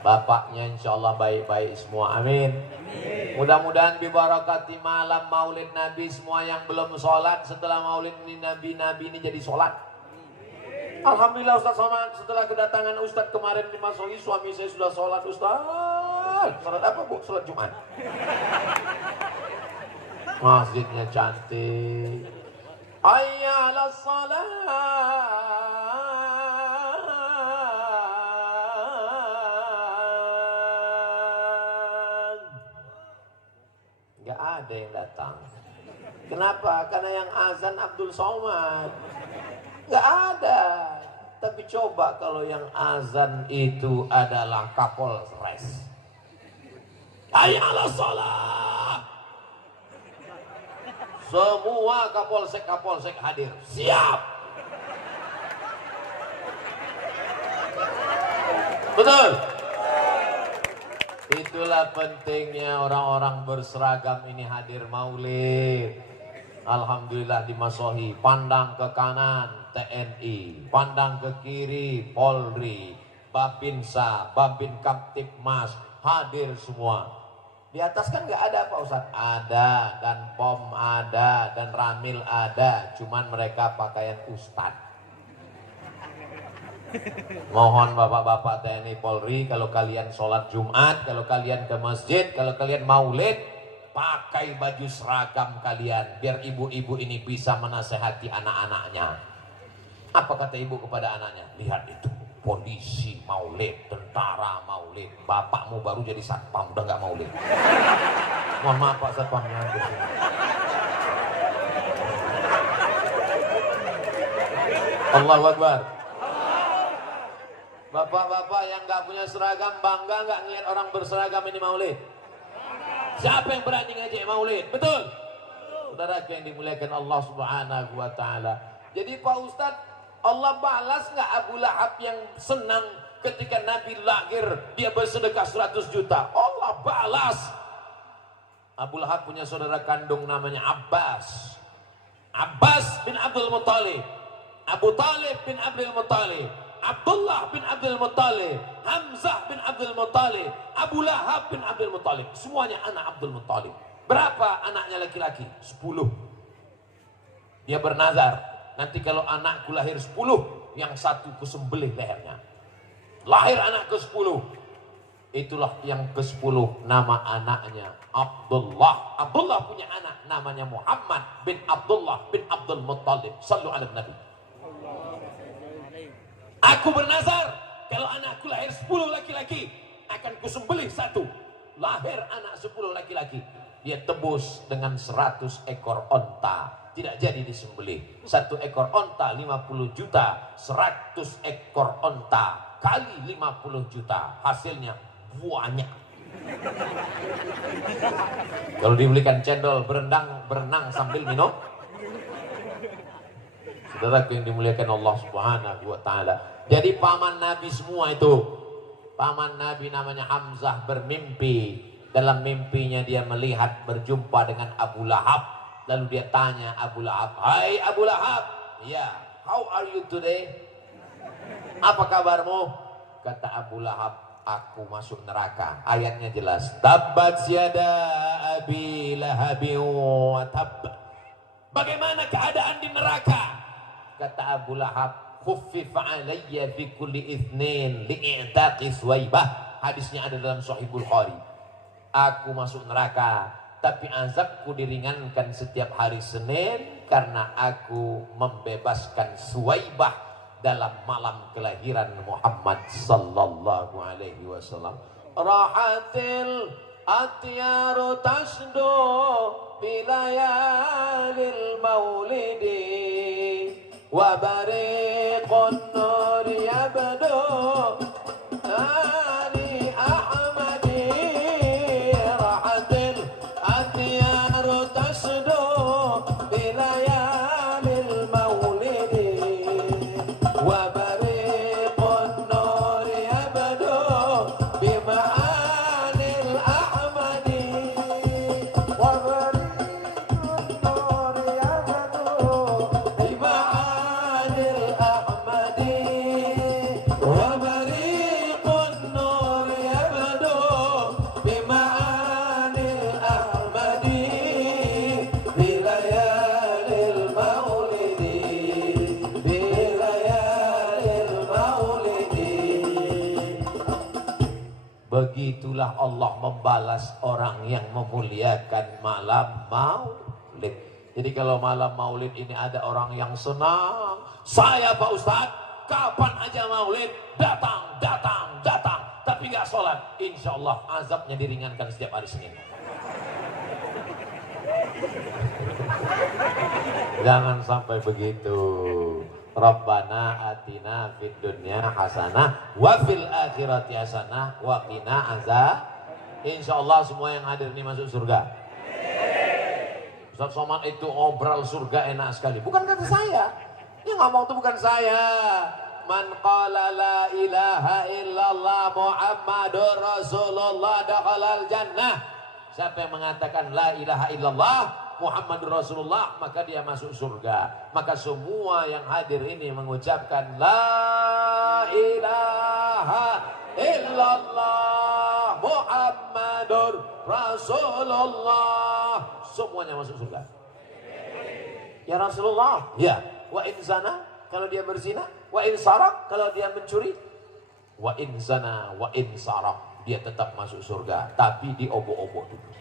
Bapaknya insya Allah baik-baik semua, amin. Mudah-mudahan bibarakati malam maulid Nabi, semua yang belum sholat setelah maulid ini Nabi ini jadi sholat. Alhamdulillah Ustaz Somad, setelah kedatangan Ustaz kemarin di Masohi, suami saya sudah sholat. Ustaz, sholat apa Bu? Sholat Jumat. Masjidnya cantik. Hayya 'alas shalah. Nggak ada yang datang. Kenapa? Karena yang azan Abdul Somad. Nggak ada. Tapi coba kalau yang azan itu adalah Kapolres. Hayya 'alas shalah. Semua kapolsek hadir. Siap. Betul. Itulah pentingnya orang-orang berseragam ini hadir maulid. Alhamdulillah di Masohi, pandang ke kanan TNI, pandang ke kiri Polri, Babinsa, Babin Kamtipmas, hadir semua. Di atas kan nggak ada Pak Ustadz? Ada, dan POM ada, dan Ramil ada, cuman mereka pakaian Ustadz. Mohon bapak-bapak TNI Polri, kalau kalian sholat Jumat, kalau kalian ke masjid, kalau kalian maulid, pakai baju seragam kalian, biar ibu-ibu ini bisa menasehati anak-anaknya. Apa kata ibu kepada anaknya? Lihat itu, polisi maulid, tentara maulid, bapakmu baru jadi satpam, udah nggak maulid. Mohon maaf Pak Satpamnya. Allahu Akbar. Bapak-bapak yang nggak punya seragam, bangga nggak ngeliat orang berseragam ini maulid? Siapa yang berani ngajak maulid? Betul? Saudara yang dimuliakan Allah Subhanahu wa Ta'ala. Jadi Pak Ustadz, Allah balas nggak Abu Lahab yang senang ketika Nabi lahir dia bersedekah 100 juta? Allah balas. Abu Lahab punya saudara kandung namanya Abbas. Abbas bin Abdul Muttalib, Abu Talib bin Abdul Muttalib, Abdullah bin Abdul Muttalib, Hamzah bin Abdul Muttalib, Abu Lahab bin Abdul Muttalib. Semuanya anak Abdul Muttalib. Berapa anaknya laki-laki? 10. Dia bernazar, nanti kalau anakku lahir 10, yang satu kusembelih lehernya. Lahir anak ke-10. Itulah yang ke-10, nama anaknya Abdullah. Abdullah punya anak namanya Muhammad bin Abdullah bin Abdul Muttalib. Sallu ala Nabi. Aku bernazar, kalau anakku lahir 10 laki-laki, akan kusembelih satu. Lahir anak 10 laki-laki, dia tebus dengan 100 ekor onta. Tidak jadi disembelih. 1 ekor onta 50 juta, 100 ekor onta kali 50 juta. Hasilnya banyak. Kalau dibelikan cendol berenang sambil minum. Saudara yang dimuliakan Allah Subhanahu wa Ta'ala. Jadi paman Nabi semua itu. Paman Nabi namanya Hamzah bermimpi. Dalam mimpinya dia melihat berjumpa dengan Abu Lahab. Lalu dia tanya Abu Lahab, "Hai Abu Lahab, ya, how are you today? Apa kabarmu?" Kata Abu Lahab, "Aku masuk neraka." Ayatnya jelas. Tabbat yada abi lahabi wa tab. Bagaimana keadaan di neraka? Kata Abu Lahab, "Khuffifa alayya fi kulli itsnin li'itaqi Suwaibah." Hadisnya ada dalam Sahih Bukhari. Aku masuk neraka, tapi azabku diringankan setiap hari Senin karena aku membebaskan Suwaibah dalam malam kelahiran Muhammad sallallahu alaihi wasallam. Rahatil atyaru tasdu bilayalil maulidi wa bariqun nur yabdu ali ahmadi. Rahatil atyaru tasdu bilayalil maulidi wa bariqun nur yabdu bima'anil ahmadi wa bariqun nur yabdu bima'anil Begitulah Allah membalas orang yang memuliakan malam maulid. Jadi kalau malam maulid ini ada orang yang senang, saya Pak Ustadz kapan aja maulid datang, tapi gak sholat, insya Allah azabnya diringankan setiap hari Senin. Jangan sampai begitu. Rabbana atina fid dunya hasanah wa fil akhirati hasanah wa qina azab. Insyaallah semua yang hadir ini masuk surga. Ustaz Somad itu obral surga enak sekali. Bukan kata saya. Yang ngomong itu bukan saya. Man qala la ilaha illallah Muhammadur Rasulullah dakhalal jannah. Siapa yang mengatakan la ilaha illallah Muhammadur Rasulullah, maka dia masuk surga. Maka semua yang hadir ini mengucapkan la ilaha illallah Muhammadur Rasulullah, semuanya masuk surga. Ya Rasulullah, ya. Wa in zana, kalau dia berzina. Wa in sarak, kalau dia mencuri. Wa in zana wa in sarak, dia tetap masuk surga, tapi diobok-obok dulu.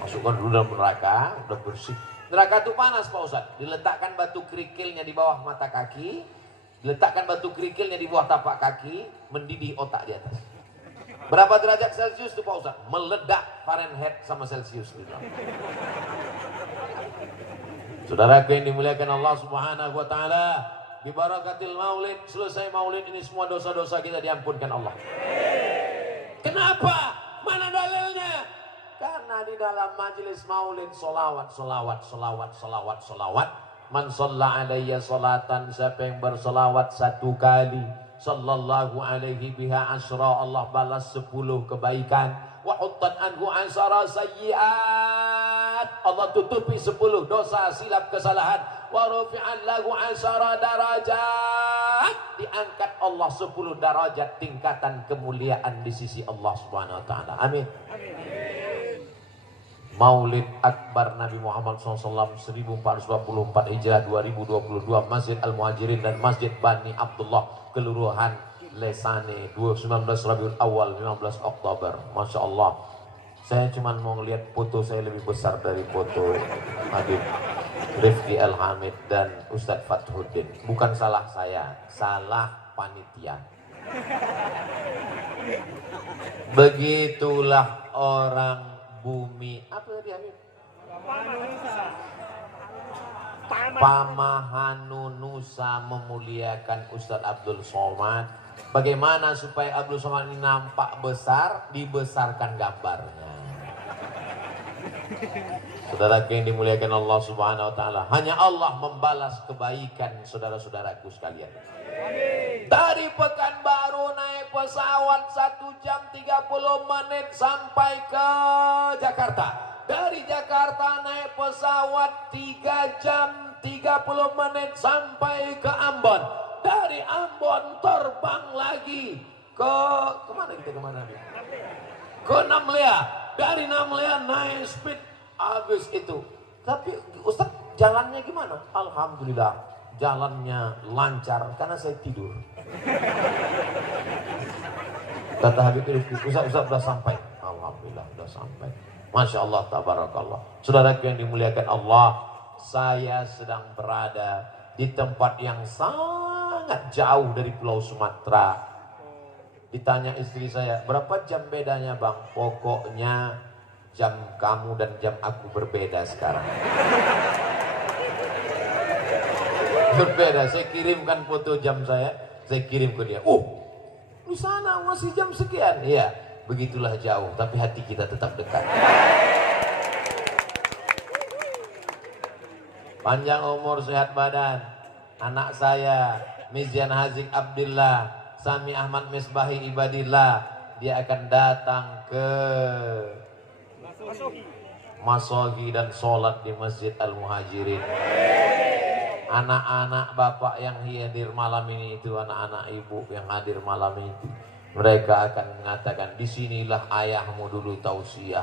Masukkan dulu dalam neraka, udah bersih. Neraka itu panas Pak Ustaz. Diletakkan batu kerikilnya di bawah mata kaki, diletakkan batu kerikilnya di bawah tapak kaki, mendidih otak di atas. Berapa derajat Celcius itu Pak Ustaz? Meledak Fahrenheit sama Celcius gitu. Saudaraku yang dimuliakan Allah Subhanahu wa taala, bi barakatil maulid, selesai maulid ini semua dosa-dosa kita diampunkan Allah. Kenapa? Mana dalilnya? Karena di dalam majelis maulid solawat. Man shalla alayya salatan, siapa yang bersolawat satu kali, sallallahu alaihi biha asyra, Allah balas 10 kebaikan. Wa huttat anhu asyara sayyiat, Allah tutupi 10 dosa silap kesalahan. Wa rufi'an lahu asyara darajat, diangkat Allah 10 darajat tingkatan kemuliaan di sisi Allah Subhanahu wa taala. Amin. Maulid Akbar Nabi Muhammad SAW 1444 Hijrah 2022, Masjid Al-Muhajirin dan Masjid Bani Abdullah, Kelurahan Lesane, 19 Rabiul Awal 15 Oktober. Masya Allah, saya cuma mau ngelihat foto saya lebih besar dari foto Habib Rifki Al-Hamid dan Ustadz Fathuddin. Bukan salah saya, salah panitia. Begitulah orang bumi, apa tadi Habib? Pamahanunusa memuliakan Ustadz Abdul Somad. Bagaimana supaya Abdul Somad ini nampak besar? Dibesarkan gambarnya. Saudara yang dimuliakan Allah Subhanahu wa taala, hanya Allah membalas kebaikan saudara-saudaraku sekalian. Dari Pekanbaru naik pesawat 1 jam 30 menit sampai ke Jakarta. Dari Jakarta naik pesawat 3 jam 30 menit sampai ke Ambon. Dari Ambon terbang lagi ke kemana kita kemana? Ke Namlea. Dari Namlea naik speed habis itu. Tapi Ustaz jalannya gimana? Alhamdulillah jalannya lancar karena saya tidur. Kata Habib Rifki, Ustaz sudah sampai. Alhamdulillah sudah sampai. Masya Allah, tabarakallah. Saudara yang dimuliakan Allah, saya sedang berada di tempat yang sangat jauh dari Pulau Sumatera. Ditanya istri saya, berapa jam bedanya bang? Pokoknya jam kamu dan jam aku berbeda sekarang. Berbeda, saya kirimkan foto jam saya kirim ke dia. Oh, di sana masih jam sekian. Iya, begitulah jauh, tapi hati kita tetap dekat. Panjang umur, sehat badan. Anak saya, Mizian Hazik Abdillah, Sami Ahmad Misbahi Ibadillah, dia akan datang ke Masohi dan sholat di Masjid Al-Muhajirin. Anak-anak bapak yang hadir malam ini itu, anak-anak ibu yang hadir malam itu, mereka akan mengatakan, disinilah ayahmu dulu tausiah.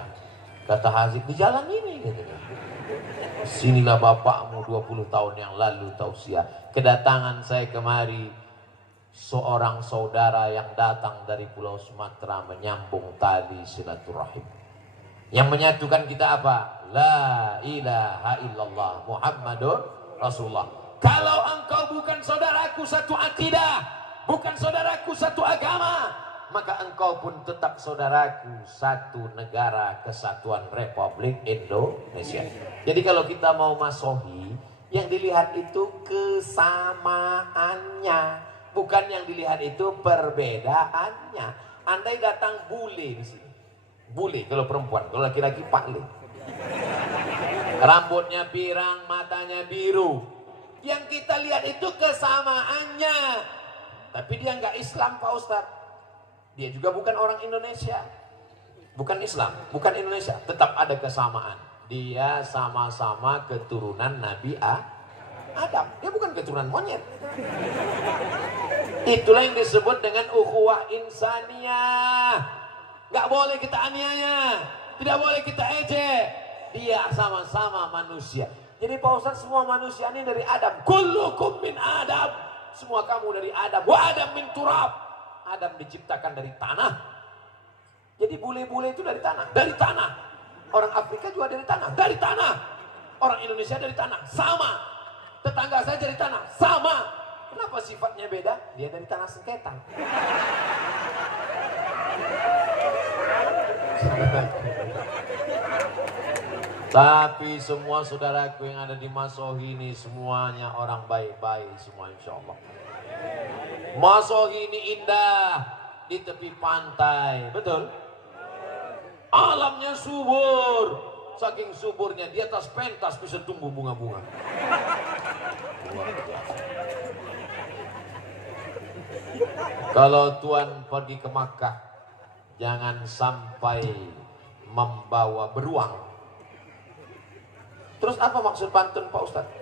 Kata Hazik, di jalan ini katanya. Sinilah bapakmu 20 tahun yang lalu tausiah. Kedatangan saya kemari seorang saudara yang datang dari Pulau Sumatera menyambung tali silaturahim. Yang menyatukan kita apa? La ilaha illallah Muhammadur Rasulullah. Kalau engkau bukan saudaraku satu akidah, bukan saudaraku satu agama, maka engkau pun tetap saudaraku satu negara kesatuan Republik Indonesia. Jadi kalau kita mau masohi, yang dilihat itu kesamaannya, bukan yang dilihat itu perbedaannya. Andai datang bule di sini, bule kalau perempuan, kalau laki-laki pakle, rambutnya pirang, matanya biru, yang kita lihat itu kesamaannya. Tapi dia nggak Islam Pak Ustadz, dia juga bukan orang Indonesia, bukan Islam, bukan Indonesia, tetap ada kesamaan. Dia sama-sama keturunan Nabi Adam, dia bukan keturunan monyet. Itulah yang disebut dengan ukhuwah insaniyah. Nggak boleh kita aniaya, tidak boleh kita ejek. Dia sama-sama manusia. Jadi Pak Ustadz, semua manusia ini dari Adam. Kullukum min Adam, semua kamu dari Adam. Wa Adam min turab, Adam diciptakan dari tanah. Jadi bule-bule itu dari tanah, dari tanah. Orang Afrika juga dari tanah, dari tanah. Orang Indonesia dari tanah, sama. Tetangga saya dari tanah, sama. Kenapa sifatnya beda? Dia dari tanah sengketan. Tapi semua saudaraku yang ada di Masohi ini semuanya orang baik-baik semua, insya Allah. Masohi ini indah, di tepi pantai, betul? Alamnya subur, saking suburnya di atas pentas bisa tumbuh bunga-bunga. Kalau Tuhan pergi ke Makkah, jangan sampai membawa beruang. Terus apa maksud pantun Pak Ustadz?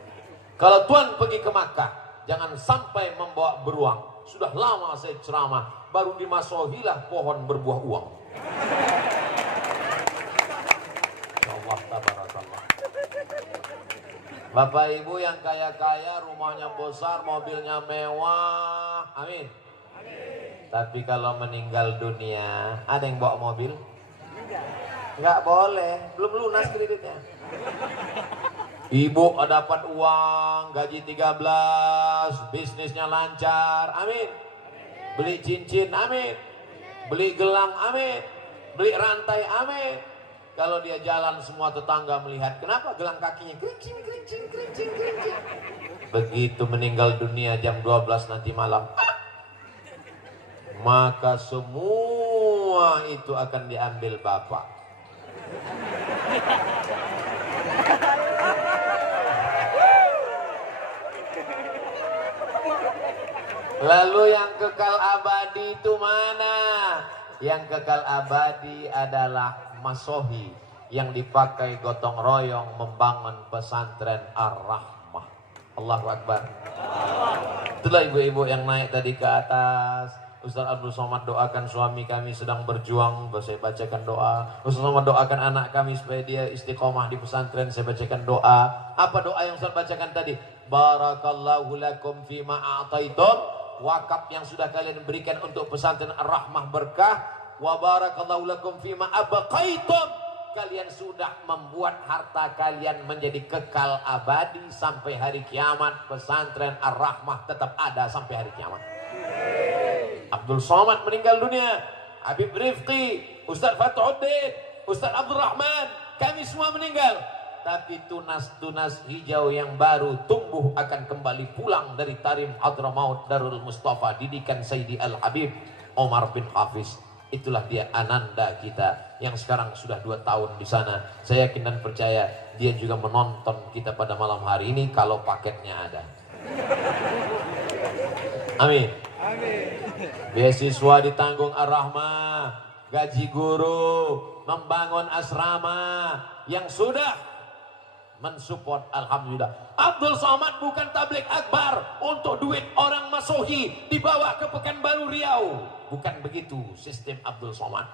Kalau Tuhan pergi ke Makkah, jangan sampai membawa beruang. Sudah lama saya ceramah, baru di Masohilah pohon berbuah uang. Allah tabarakallah. Bapak Ibu yang kaya-kaya, rumahnya besar, mobilnya mewah, amin. Tapi kalau meninggal dunia, ada yang bawa mobil? Nggak boleh, belum lunas kreditnya. Ibu dapat uang, gaji 13, bisnisnya lancar, amin. Beli cincin, amin. Beli gelang, amin. Beli rantai, amin. Kalau dia jalan semua tetangga melihat, kenapa gelang kakinya kerincing, kerincing, kerincing, kerincing. Begitu meninggal dunia jam 12 nanti malam, maka semua itu akan diambil Bapak. Lalu yang kekal abadi itu mana? Yang kekal abadi adalah Masohi yang dipakai gotong royong membangun pesantren Ar-Rahmah. Allahu Akbar. Itulah ibu-ibu yang naik tadi ke atas. Ustaz Abdul Somad doakan suami kami sedang berjuang, saya bacakan doa. Ustaz Somad doakan anak kami supaya dia istiqomah di pesantren, saya bacakan doa. Apa doa yang Ustaz bacakan tadi? Barakallahu lakum fima a'taitum, wakaf yang sudah kalian berikan untuk pesantren Ar-Rahmah berkah. Wa barakallahu lakum fima abqaitum, kalian sudah membuat harta kalian menjadi kekal abadi sampai hari kiamat. Pesantren Ar-Rahmah tetap ada sampai hari kiamat. Abdul Somad meninggal dunia, Habib Rifqi, Ustaz Fathuddin, Ustaz Abdul Rahman, kami semua meninggal. Tapi tunas-tunas hijau yang baru tumbuh akan kembali pulang dari Tarim Hadramaut Darul Mustafa, didikan Sayyidi Al-Habib Omar bin Hafiz. Itulah dia Ananda kita yang sekarang sudah 2 tahun di sana. Saya yakin dan percaya dia juga menonton kita pada malam hari ini kalau paketnya ada. Amin. Beasiswa ditanggung Ar-Rahmah, gaji guru, membangun asrama yang sudah mensupport, alhamdulillah. Abdul Somad bukan tablik akbar untuk duit orang Masohi dibawa ke Pekanbaru Riau. Bukan begitu sistem Abdul Somad.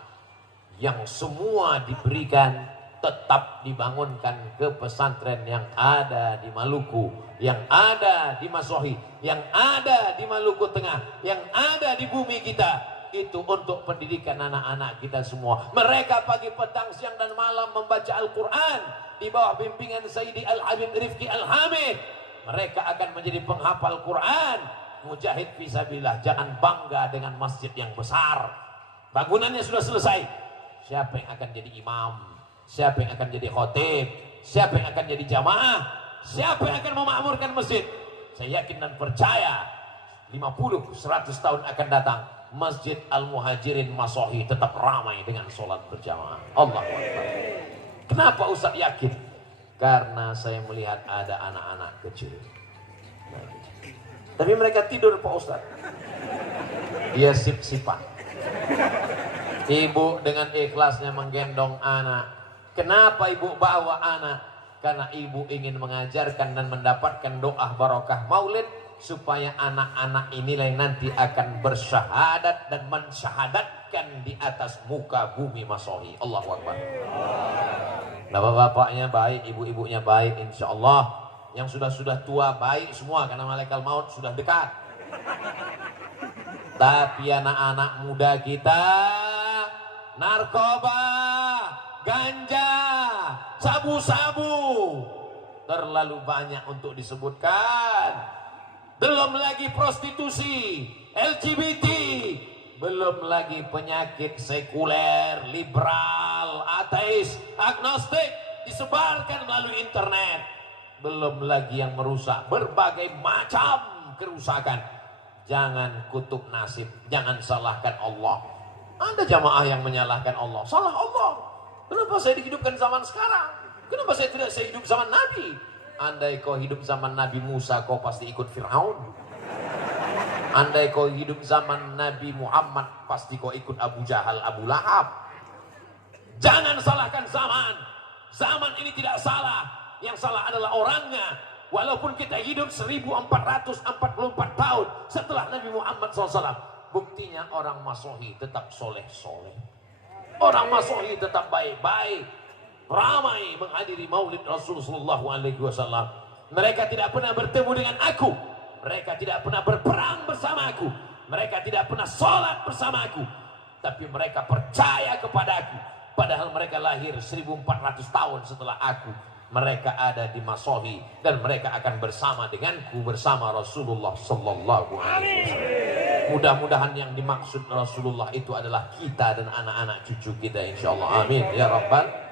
Yang semua diberikan tetap dibangunkan ke pesantren yang ada di Maluku, yang ada di Masohi, yang ada di Maluku Tengah, yang ada di bumi kita. Itu untuk pendidikan anak-anak kita semua. Mereka pagi, petang, siang dan malam membaca Al-Quran di bawah bimbingan Sayyidi Al-Habib Rifki Al-Hamid. Mereka akan menjadi penghafal Quran, mujahid fisabilillah. Jangan bangga dengan masjid yang besar, bangunannya sudah selesai. Siapa yang akan jadi imam? Siapa yang akan jadi khotib? Siapa yang akan jadi jamaah? Siapa yang akan memakmurkan masjid? Saya yakin dan percaya 50-100 tahun akan datang, Masjid Al-Muhajirin Masohi tetap ramai dengan sholat berjamaah. Allahu Akbar. Kenapa Ustaz yakin? Karena saya melihat ada anak-anak kecil. Tapi mereka tidur Pak Ustaz. Dia sip-sipan. Ibu dengan ikhlasnya menggendong anak. Kenapa ibu bawa anak? Karena ibu ingin mengajarkan dan mendapatkan doa barokah maulid, supaya anak-anak inilah nanti akan bersyahadat dan mensyahadatkan di atas muka bumi Masohi. Allahu Akbar. Bapak-bapaknya baik, ibu-ibunya baik, insya Allah. Yang sudah tua baik semua, karena malaikat maut sudah dekat. Tapi anak-anak muda kita, narkoba, ganja, sabu-sabu, terlalu banyak untuk disebutkan. Belum lagi prostitusi, LGBT, belum lagi penyakit sekuler, liberal, ateis, agnostik disebarkan melalui internet. Belum lagi yang merusak berbagai macam kerusakan. Jangan kutuk nasib, jangan salahkan Allah. Ada jamaah yang menyalahkan Allah, salah Allah. Kenapa saya dihidupkan zaman sekarang? Kenapa saya tidak hidup zaman Nabi? Andai kau hidup zaman Nabi Musa, kau pasti ikut Fir'aun. Andai kau hidup zaman Nabi Muhammad, pasti kau ikut Abu Jahal, Abu Lahab. Jangan salahkan zaman. Zaman ini tidak salah. Yang salah adalah orangnya. Walaupun kita hidup 1444 tahun setelah Nabi Muhammad SAW, buktinya orang Masohi tetap soleh-soleh. Orang Masohi tetap baik-baik. Ramai menghadiri maulid Rasulullah SAW. Mereka tidak pernah bertemu dengan aku. Mereka tidak pernah berperang bersama aku. Mereka tidak pernah sholat bersama aku. Tapi mereka percaya kepada aku. Padahal mereka lahir 1400 tahun setelah aku. Mereka ada di Masohi. Dan mereka akan bersama denganku, bersama Rasulullah SAW. Mudah-mudahan yang dimaksud Rasulullah itu adalah kita dan anak-anak cucu kita, insyaAllah. Amin ya Rabbal.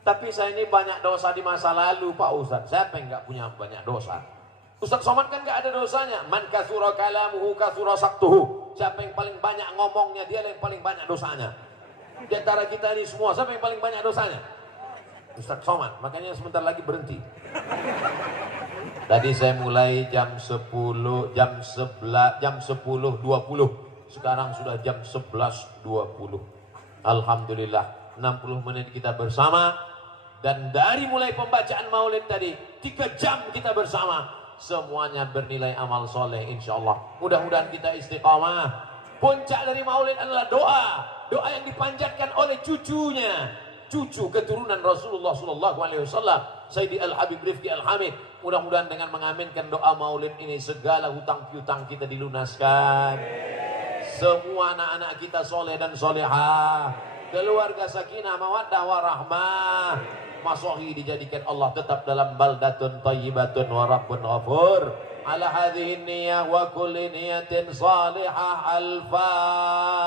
Tapi saya ini banyak dosa di masa lalu Pak Ustadz. Siapa yang nggak punya banyak dosa? Ustadz Somad kan nggak ada dosanya. Man kasura kalamuhu kasura saktuhu. Siapa yang paling banyak ngomongnya, dia yang paling banyak dosanya. Di antara kita ini semua, siapa yang paling banyak dosanya? Ustadz Somad. Makanya sebentar lagi berhenti. Tadi saya mulai jam 10, jam 11, jam 10.20. Sekarang sudah jam 11.20. Alhamdulillah 60 menit kita bersama. Dan dari mulai pembacaan maulid tadi 3 jam kita bersama, semuanya bernilai amal soleh insya Allah. Mudah-mudahan kita istiqamah. Puncak dari maulid adalah doa. Doa yang dipanjatkan oleh cucunya, cucu keturunan Rasulullah SAW, Sayyidi Al-Habib Rifki Al-Hamid. Mudah-mudahan dengan mengaminkan doa maulid ini, segala hutang piutang kita dilunaskan. Semua anak-anak kita soleh dan solehah, keluarga sakinah mawaddah warahmah. Masohi dijadikan Allah tetap dalam baldatun tayyibatun wa rabbun ghafur. Ala hadhihi niyyah wa kulli niyatin salihah. Al-Fatihah.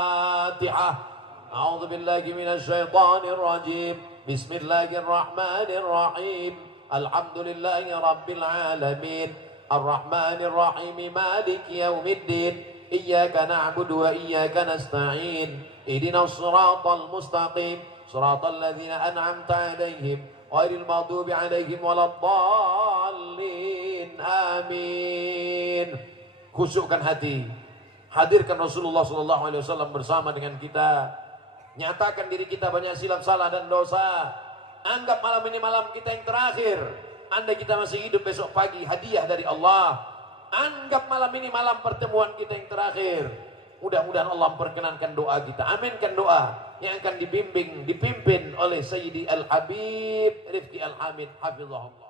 A'udzu billahi minasy syaithanir rajim. Bismillahirrahmanirrahim. Alhamdulillahi rabbil alamin. Ar-Rahmanir Rahim. Maliki yaumiddin. Iyyaka na'budu wa iyyaka nasta'in. Ihdinas siratal mustaqim. صراط الذين أنعمت عليهم غير المغضوب عليهم ولا الضالين آمين. Khusyukkan hati, hadirkan Rasulullah SAW bersama dengan kita. Nyatakan diri kita banyak silap salah dan dosa. Anggap malam ini malam kita yang terakhir. Andai kita masih hidup besok pagi, hadiah dari Allah. Anggap malam ini malam pertemuan kita yang terakhir. Mudah-mudahan Allah memperkenankan doa kita. Aminkan doa yang akan dipimpin oleh Sayyidi Al-Habib Rifki Al-Hamid hafizahullah.